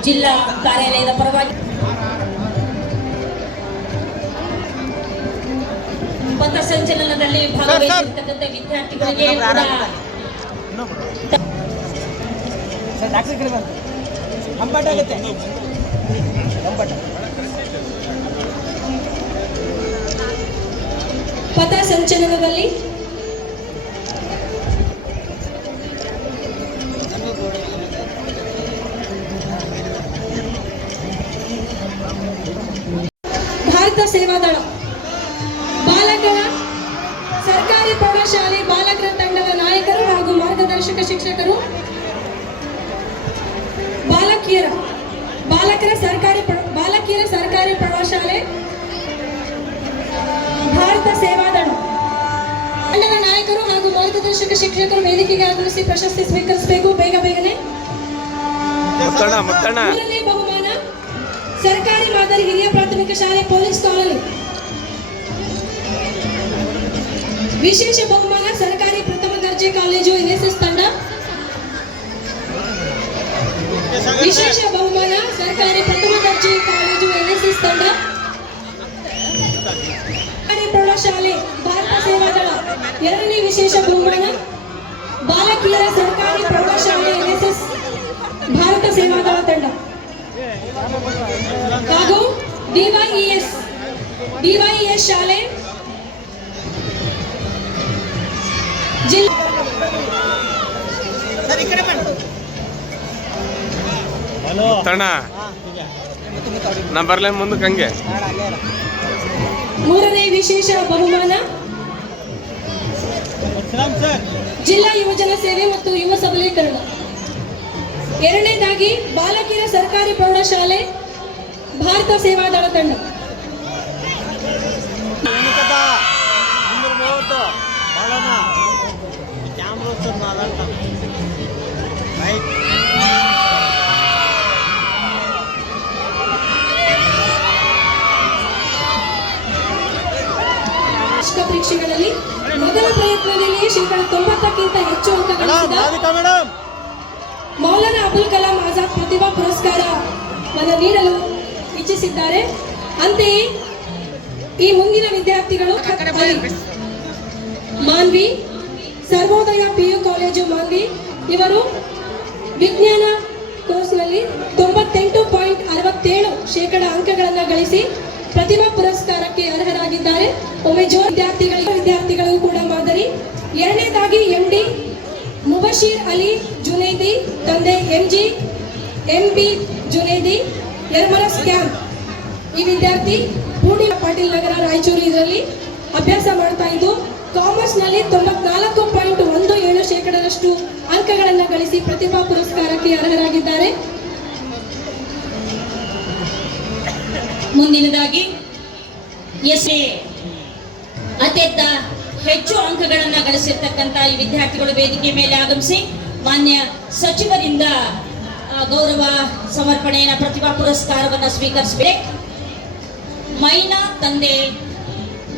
ಜಿಲ್ಲಾ ಕಾರ್ಯಾಲಯದ ಪರವಾಗಿ ಪಥಸಂಚಲನದಲ್ಲಿ ಭಾಗವಹಿಸಿರ್ತಕ್ಕಂಥ ವಿದ್ಯಾರ್ಥಿಗಳಿಗೆ ಕೂಡ ಪಥಸಂಚಲನದಲ್ಲಿ ಭಾರತ ಸೇವಾದಳ ಬಾಲಕರ ಸರ್ಕಾರಿ ಪ್ರೌಢಶಾಲೆ ಬಾಲಕರ ತಂಡದ ನಾಯಕರು ಹಾಗೂ ಮಾರ್ಗದರ್ಶಕ ಶಿಕ್ಷಕರು ಬಾಲಕಿಯರ ಸರ್ಕಾರಿ ಪ್ರೌಢಶಾಲೆ ಭಾರತ ಸೇವಾದಳ ತಂಡದ ನಾಯಕರು ಹಾಗೂ ಮಾರ್ಗದರ್ಶಕ ಶಿಕ್ಷಕರು ವೇದಿಕೆಗೆ ಆಗಮಿಸಿ ಪ್ರಶಸ್ತಿ ಸ್ವೀಕರಿಸಬೇಕು. ಬೇಗನೆ ಮೂರನೇ ಬಹುಮಾನ ಸರ್ಕಾರಿ ಮಾದರಿ ಹಿರಿಯ ಪ್ರಾಥಮಿಕ ಶಾಲೆ ಪೊಲೀಸ್ ಕಾಲೋನಿ. ವಿಶೇಷ ಬಹುಮಾನ ಸರ್ಕಾರಿ ಪ್ರಥಮ ದರ್ಜೆ ಕಾಲೇಜು NSS ತಂಡ. ವಿಶೇಷ ಬಹುಮಾನ ಸರ್ಕಾರಿ ಪ್ರಥಮ ದರ್ಜೆ ಕಾಲೇಜು NSS ತಂಡ. ಸರ್ಕಾರಿ ಪ್ರೌಢಶಾಲೆ ಭಾರತ ಸೇವಾದಳ. ಎರಡನೇ ವಿಶೇಷ ಬಹುಮಾನ ಬಾಲಕಿಯರ ಸರ್ಕಾರಿ ಪ್ರೌಢಶಾಲೆ NSS ಭಾರತ ಸೇವಾದಳ ತಂಡ ಹಾಗೂ DYES ಶಾಲೆ ಜಿಲ್ಲಾ ಬರ್ಲೇನ್ ಮುಂದಕ್ಕೆ ಹಂಗೆ. ಮೂರನೇ ವಿಶೇಷ ಬಹುಮಾನ ಜಿಲ್ಲಾ ಯುವಜನ ಸೇವೆ ಮತ್ತು ಯುವ ಸಬಲೀಕರಣ. ಎರಡನೇದಾಗಿ ಬಾಲಕಿಯರ ಸರ್ಕಾರಿ ಪ್ರೌಢಶಾಲೆ ಭಾರತ ಸೇವಾದಳ ತಂಡ. ಪರೀಕ್ಷೆಗಳಲ್ಲಿ ಮೊದಲ ಪ್ರಯತ್ನದಲ್ಲಿಯೇ ಶೇಕಡ 90ಕ್ಕಿಂತ ಹೆಚ್ಚು ಅಂಕ ಗಳಿಸಿದ ಮೌಲಾನಾ ಅಬುಲ್ ಕಲಾಂ ಆಜಾದ್ ಪ್ರತಿಭಾ ಪುರಸ್ಕಾರವನ್ನು ನೀಡಲು ಇಚ್ಛಿಸಿದ್ದಾರೆ. ಅಂತೆಯೇ ಈ ಮುಂದಿನ ವಿದ್ಯಾರ್ಥಿಗಳು ಮಾನ್ವಿ ಸರ್ವೋದಯ PU ಕಾಲೇಜು ಮಾನ್ವಿ ಇವರು ವಿಜ್ಞಾನ ಕೋರ್ಸ್ನಲ್ಲಿ 98.67% ಅಂಕಗಳನ್ನು ಗಳಿಸಿ ಪ್ರತಿಭಾ ಪುರಸ್ಕಾರಕ್ಕೆ ಅರ್ಹರಾಗಿದ್ದಾರೆ. ಒಮ್ಮೆ ವಿದ್ಯಾರ್ಥಿಗಳು ಕೂಡ ಮಾದರಿ. ಎರಡನೇದಾಗಿ MD ಮುಬಶೀರ್ ಅಲಿ ಜುನೇದಿ ತಂದೆ MB ಜುನೇದಿ ಯರ್ಮರಸ್ ಕ್ಯಾಂಪ್. ಈ ವಿದ್ಯಾರ್ಥಿ ಪೂರ್ಣಿಮಾ ಪಾಟೀಲ್ ನಗರ ರಾಯಚೂರು ಇದರಲ್ಲಿ ಅಭ್ಯಾಸ ಮಾಡ್ತಾ ಇದ್ದು ಕಾಮರ್ಸ್ನಲ್ಲಿ 94.17% ಅಂಕಗಳನ್ನು ಗಳಿಸಿ ಪ್ರತಿಭಾ ಪುರಸ್ಕಾರಕ್ಕೆ ಅರ್ಹರಾಗಿದ್ದಾರೆ. ಮುಂದಿನದಾಗಿ ಅತ್ಯಂತ ಹೆಚ್ಚು ಅಂಕಗಳನ್ನು ಗಳಿಸಿರ್ತಕ್ಕಂಥ ಈ ವಿದ್ಯಾರ್ಥಿಗಳು ವೇದಿಕೆ ಮೇಲೆ ಆಗಮಿಸಿ ಮಾನ್ಯ ಸಚಿವರಿಂದ ಗೌರವ ಸಮರ್ಪಣೆಯ ಪ್ರತಿಭಾ ಪುರಸ್ಕಾರವನ್ನು ಸ್ವೀಕರಿಸಬೇಕು. ಮೈನಾ ತಂದೆ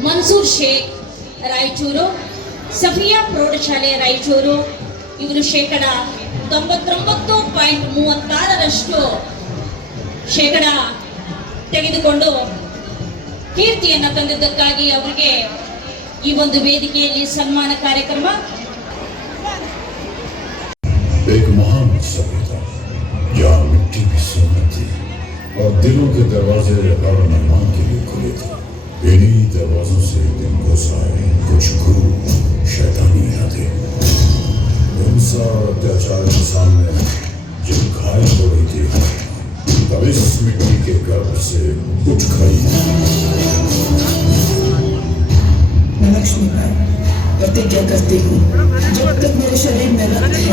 ಮನ್ಸೂರ್ ಶೇಖ್ ರಾಯಚೂರು, ಸಫಿಯಾ ಪ್ರೌಢಶಾಲೆ ರಾಯಚೂರು, ಇವರು ಶೇಕಡ 99.36 ಶೇಕಡ ತೆಗೆದುಕೊಂಡು ಕೀರ್ತಿಯನ್ನು ತಂದಿದ್ದಕ್ಕಾಗಿ ಅವರಿಗೆ ಈ ಒಂದು ವೇದಿಕೆಯಲ್ಲಿ ಸನ್ಮಾನ ಕಾರ್ಯಕ್ರಮ. एक महान सभ्यता जहाँ मिट्टी की सोना थी और दिलों के दरवाजे हर मेहमान के लिए खुले थे. इन्हीं दरवाजों से दिन गुजराए कुछ गुरु शैतानी यादें. हिंसा और अत्याचार के सामने जब घायल हो रही थी, तब इस मिट्टी के गर्भ से उठ गई. मैं लक्ष्मी बाई प्रतिज्ञा करती हूँ, जब तक मेरे शरीर में रक्त है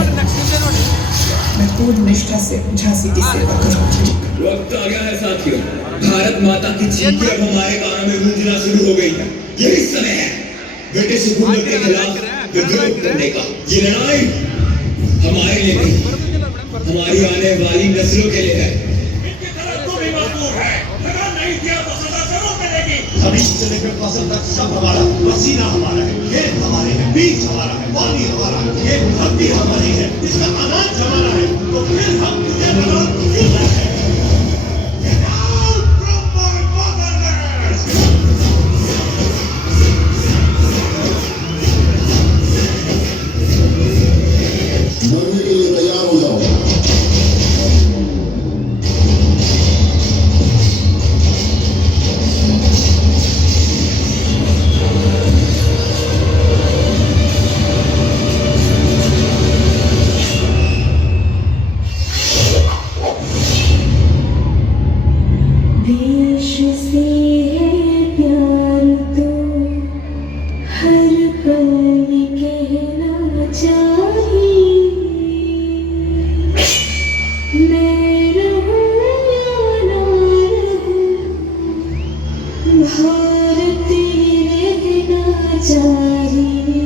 मैं पूर्ण निष्ठा से झांसी की सेवा करूँगी. वक्त आ गया है साथियों, भारत माता की चीखें अब हमारे कानों में गूंजना शुरू हो गई है. यही समय है ब्रिटिश हुकूमत के खिलाफ विद्रोह करने का. ये लड़ाई हमारे लिए नहीं, हमारी आने वाली नस्लों के लिए है. जमीन से लेकर फसल तक सब हमारा, पसीना हमारा है, खेत हमारे हैं, बीज हमारा है, पानी हमारा है, ये धरती हमारी है, इसका अनाज हमारा है, तो फिर हम इसे बना क्यों रहे हैं? Get out from my motherland! मरने के लिए तैयार हो जाओ. देश से है प्यार तो हर पल कहना चाहिए. मैं रहूं या ना रहूं, भारती रहना चाहिए.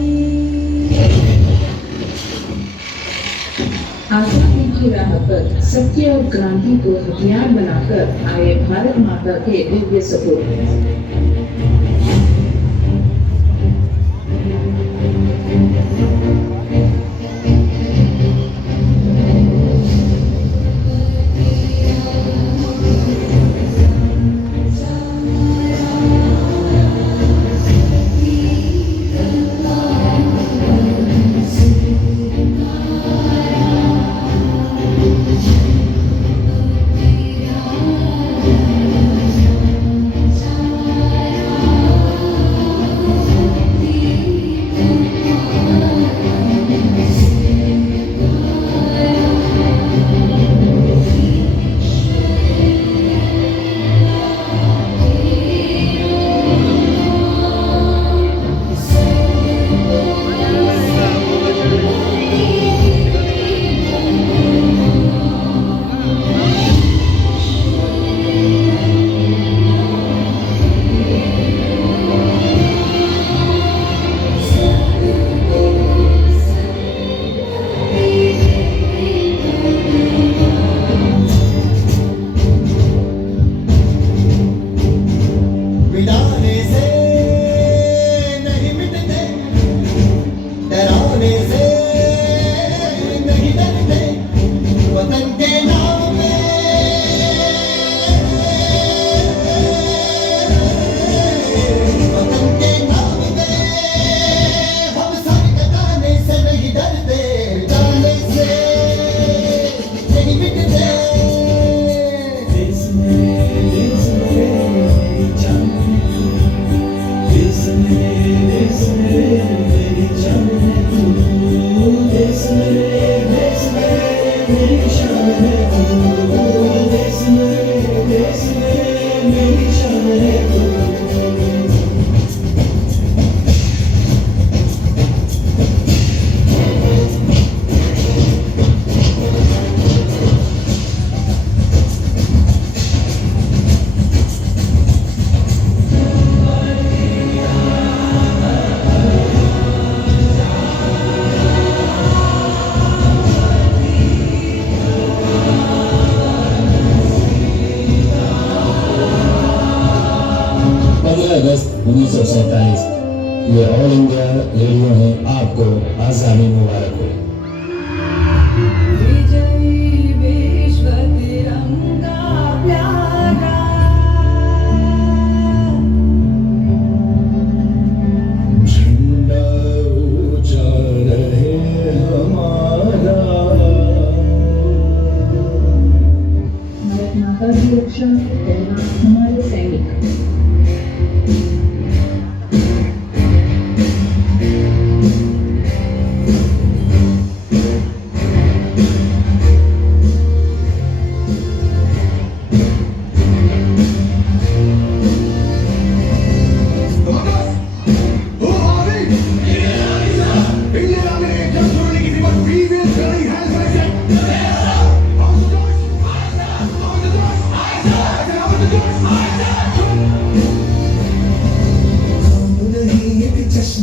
आजादी की राह पर सत्य और क्रांति को हथियार बनाकर आए भारत माता के दिव्य सपूत. Listen, रेडियो है आपको आज़ादी मुबारक हो। झंडा ऊंचा रहे हमारा, भारत माता की रक्षा करना हमारे सैनिक।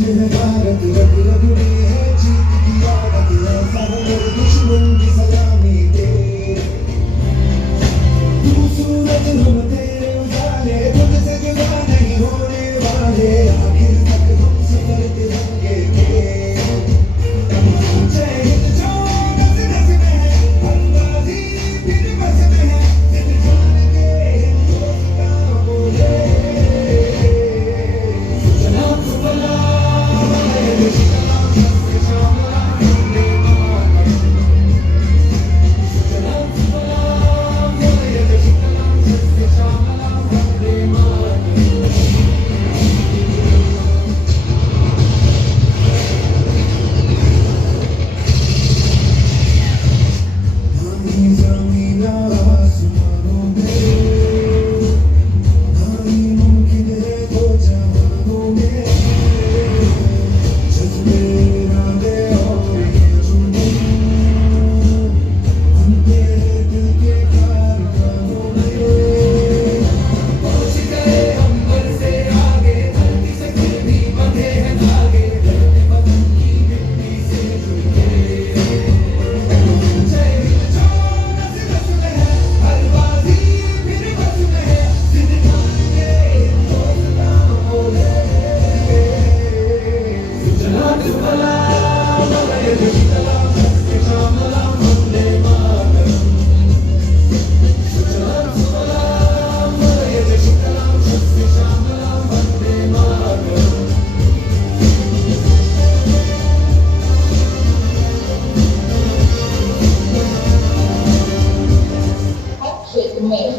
भारत रग रग में है जीत की आदत है, सामने दुश्मन की सलामी दे। तू सूरज हम तेरे उजाले, तुझसे जुदा नहीं होने वाले, आखिर तक हम सफर तिरंगे के। जय हिंद जो नस नस में है, अंदाज़ी फिर बस में है, दिल जान के हिंदुस्तान बोले। सलाम सलाम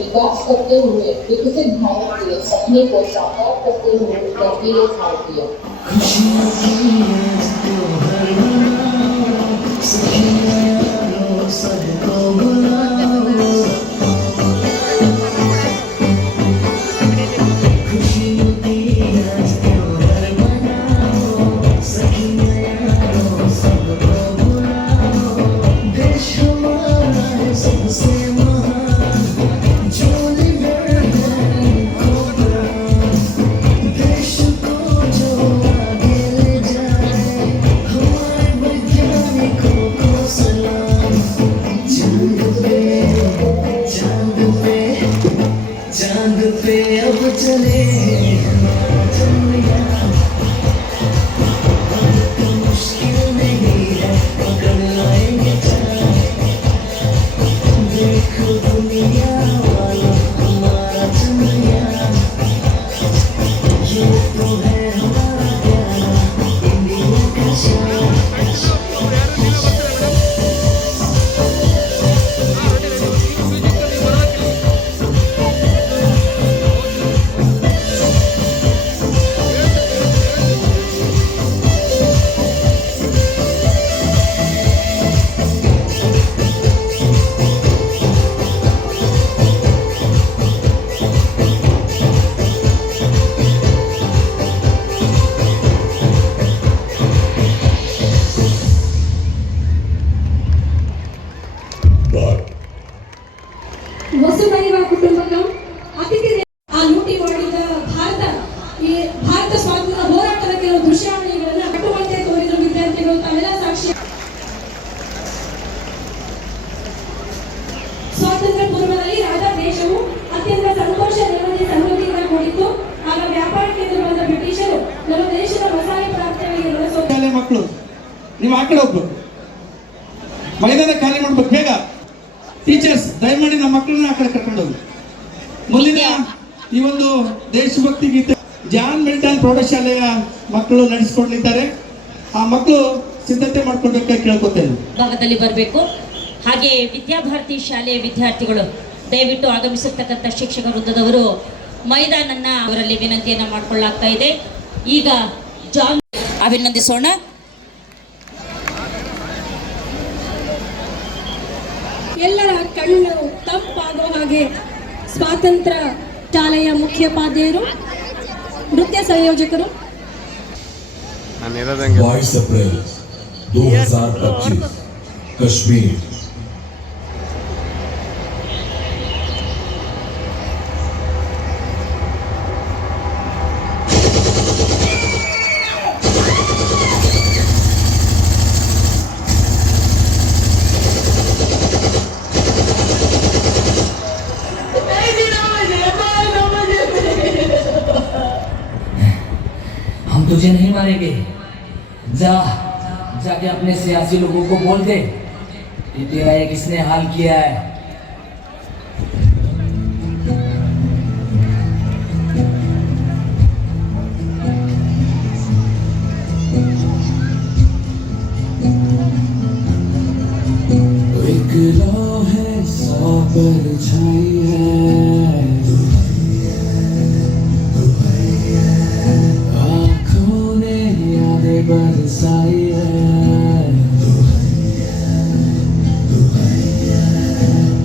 विकास करते हुए विकसित भारत के सपने को साकार करते हुए तस्वीरें छापती है। ಶಾಲೆ ಮಕ್ಕಳು, ನೀವು ಆ ಕಡೆ ಹೋಗ್ಬೇಕು, ಮೈದಾನ ಖಾಲಿ ಮಾಡ್ಬೇಕು ಬೇಗ. ಟೀಚರ್ಸ್ ದಯಮಾಡಿ ನಮ್ಮ ಮಕ್ಕಳನ್ನ ಆ ಕಡೆ ಕರ್ಕೊಂಡು ಹೋಗಿ. ಮುಂದಿನ ಈ ಒಂದು ದೇಶಭಕ್ತಿ ಗೀತೆ ಜಾನ್ ಮಿಲ್ಟನ್ ಪ್ರೌಢಶಾಲೆಯ ಮಕ್ಕಳು ನಡೆಸಿಕೊಂಡಿದ್ದಾರೆ. ಆ ಮಕ್ಕಳು ಸಿದ್ಧತೆ ಮಾಡ್ಕೊಳ್ಬೇಕಾಗಿ ಕೇಳ್ಕೊತೇನೆ. ಭಾಗದಲ್ಲಿ ಬರಬೇಕು. ಹಾಗೆ ವಿದ್ಯಾಭಾರತಿ ಶಾಲೆಯ ವಿದ್ಯಾರ್ಥಿಗಳು ದಯವಿಟ್ಟು ಆಗಮಿಸಿರ್ತಕ್ಕಂಥ ಶಿಕ್ಷಕ ವೃಂದದವರು ಮೈದಾನನ್ನ ಅವರಲ್ಲಿ ವಿನಂತಿಯನ್ನ ಮಾಡಿಕೊಳ್ಳಲಾಗ್ತಾ ಇದೆ. ಈಗ ಜಾನ್ ಅಭಿನಂದಿಸೋಣ. ಎಲ್ಲರ ಕಣ್ಣು ತಂಪಾಗೋ ಹಾಗೆ ಸ್ವಾತಂತ್ರ್ಯ ಶಾಲೆಯ ಮುಖ್ಯೋಪಾಧ್ಯಾಯರು, ನೃತ್ಯ ಸಂಯೋಜಕರು 22 अप्रैल 2025 कश्मीर। हम तुझे नहीं मारेंगे, जा जाके अपने सियासी लोगों को बोल दे कि तेरा ये किसने हाल किया है। एक है 100 परछाई है, आँखों ने यादें बरसाई है,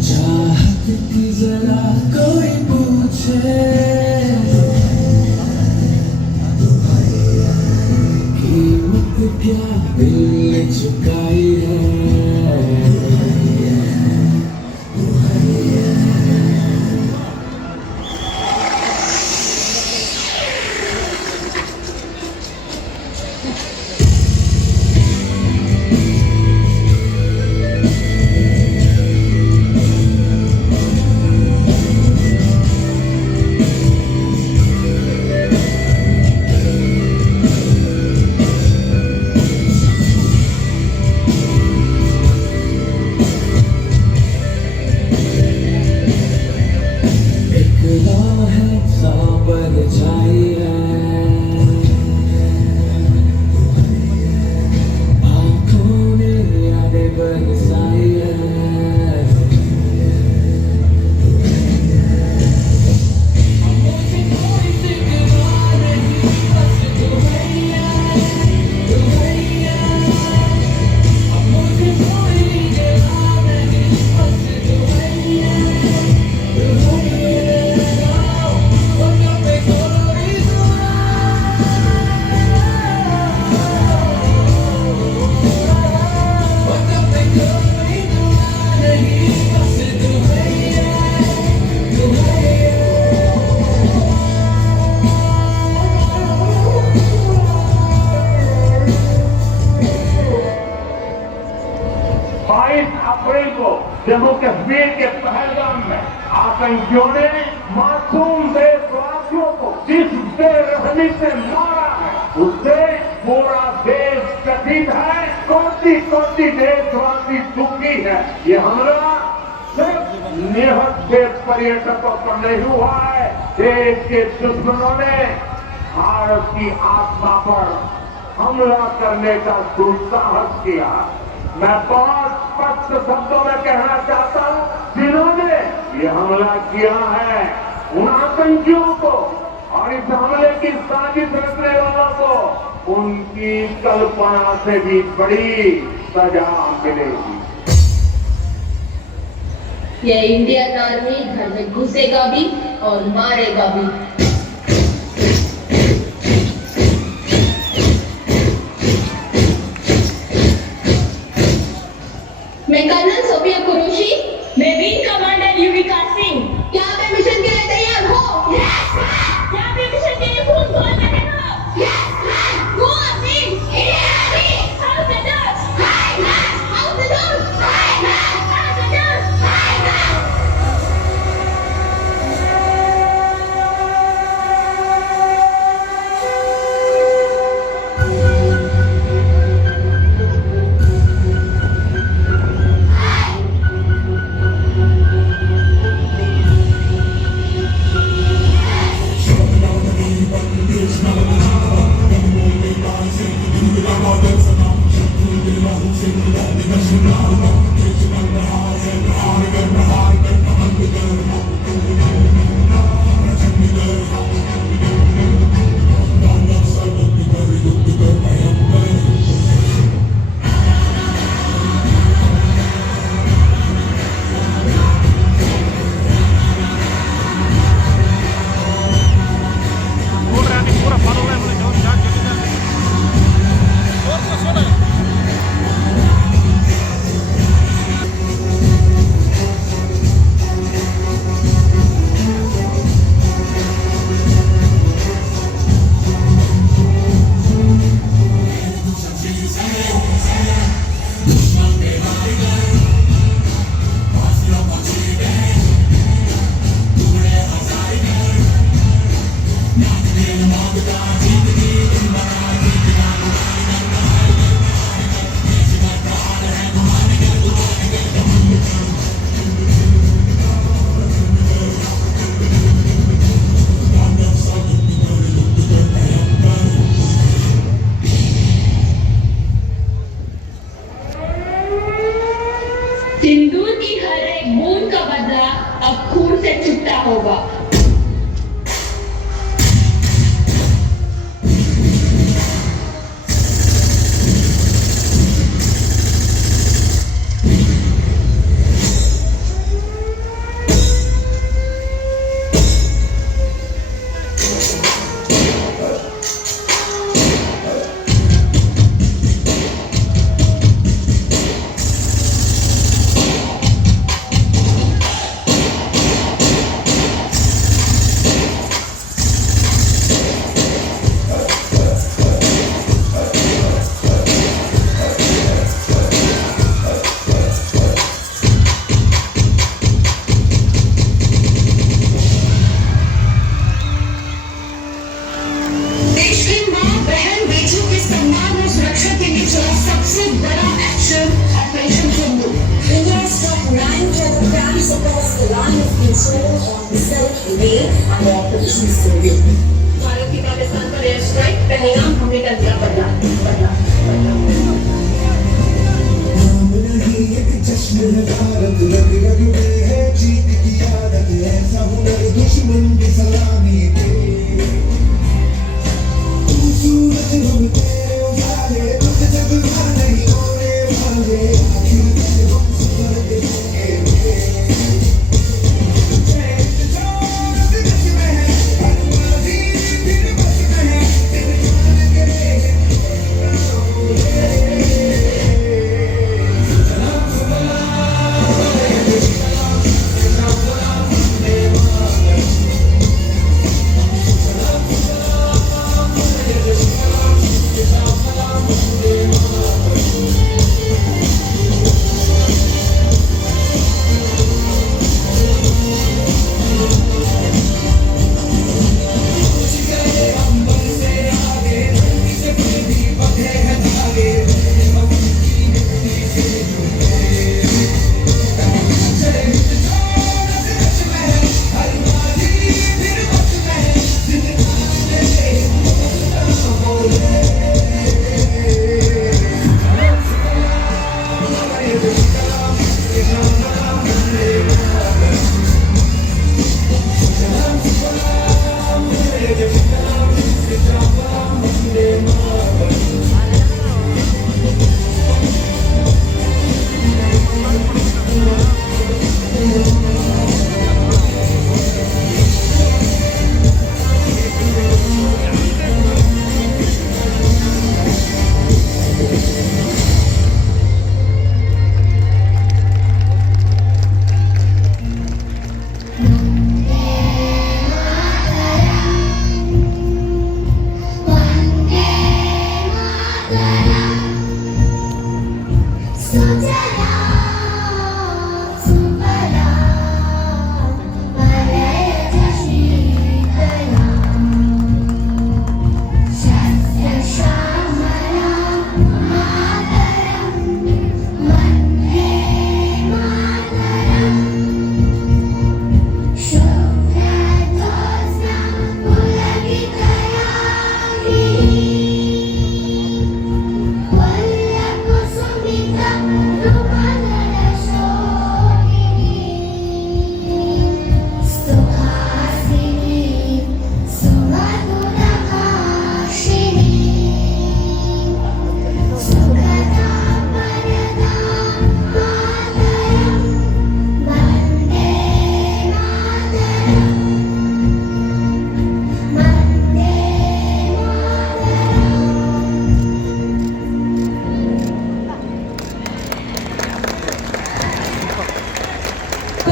चाहत की जरा कोई पूछे, कीमत क्या दिल ने चुकाई है। जम्मू कश्मीर के पहलगाम में आतंकियों ने मासूम देशवासियों को जिस बेरहमी से मारा है उससे पूरा देश व्यथित है। कौन-सी देशवासी दुखी है। ये हमला सिर्फ निहत के पर्यटकों पर नहीं हुआ है, देश के दुश्मनों ने भारत की आत्मा पर हमला करने का दुस्साहस किया। मैं बहुत स्पष्ट शब्दों में कहना चाहता हूं, जिन्होंने ये हमला किया है उन आतंकियों को और इस हमले की साजिश रचने वालों को उनकी कल्पना से भी बड़ी सजा मिलेगी। ये इंडियन आर्मी घर में घुसेगा भी और मारेगा भी। मैं कर्नल सोफिया कुरैशी, मैं विंग कमांडर युविका सिंह। क्या आप मिशन के लिए तैयार हो? क्या आप मिशन के लिए खून खोल रहे हो? Go Asim! How's the dog? How's the dog? How's the dog? सिंदूर की हर एक बूंद का बदला अब खून से छुट्टा होगा। भारत की पाकिस्तान पर एयर स्ट्राइक पहलगाम हमले का नतीजा बदला।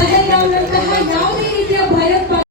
ಪಹಲ್ಗಾಮ್ನಂತಹ ಯಾವುದೇ ರೀತಿಯ ಭಯೋತ್ಪಾದನೆ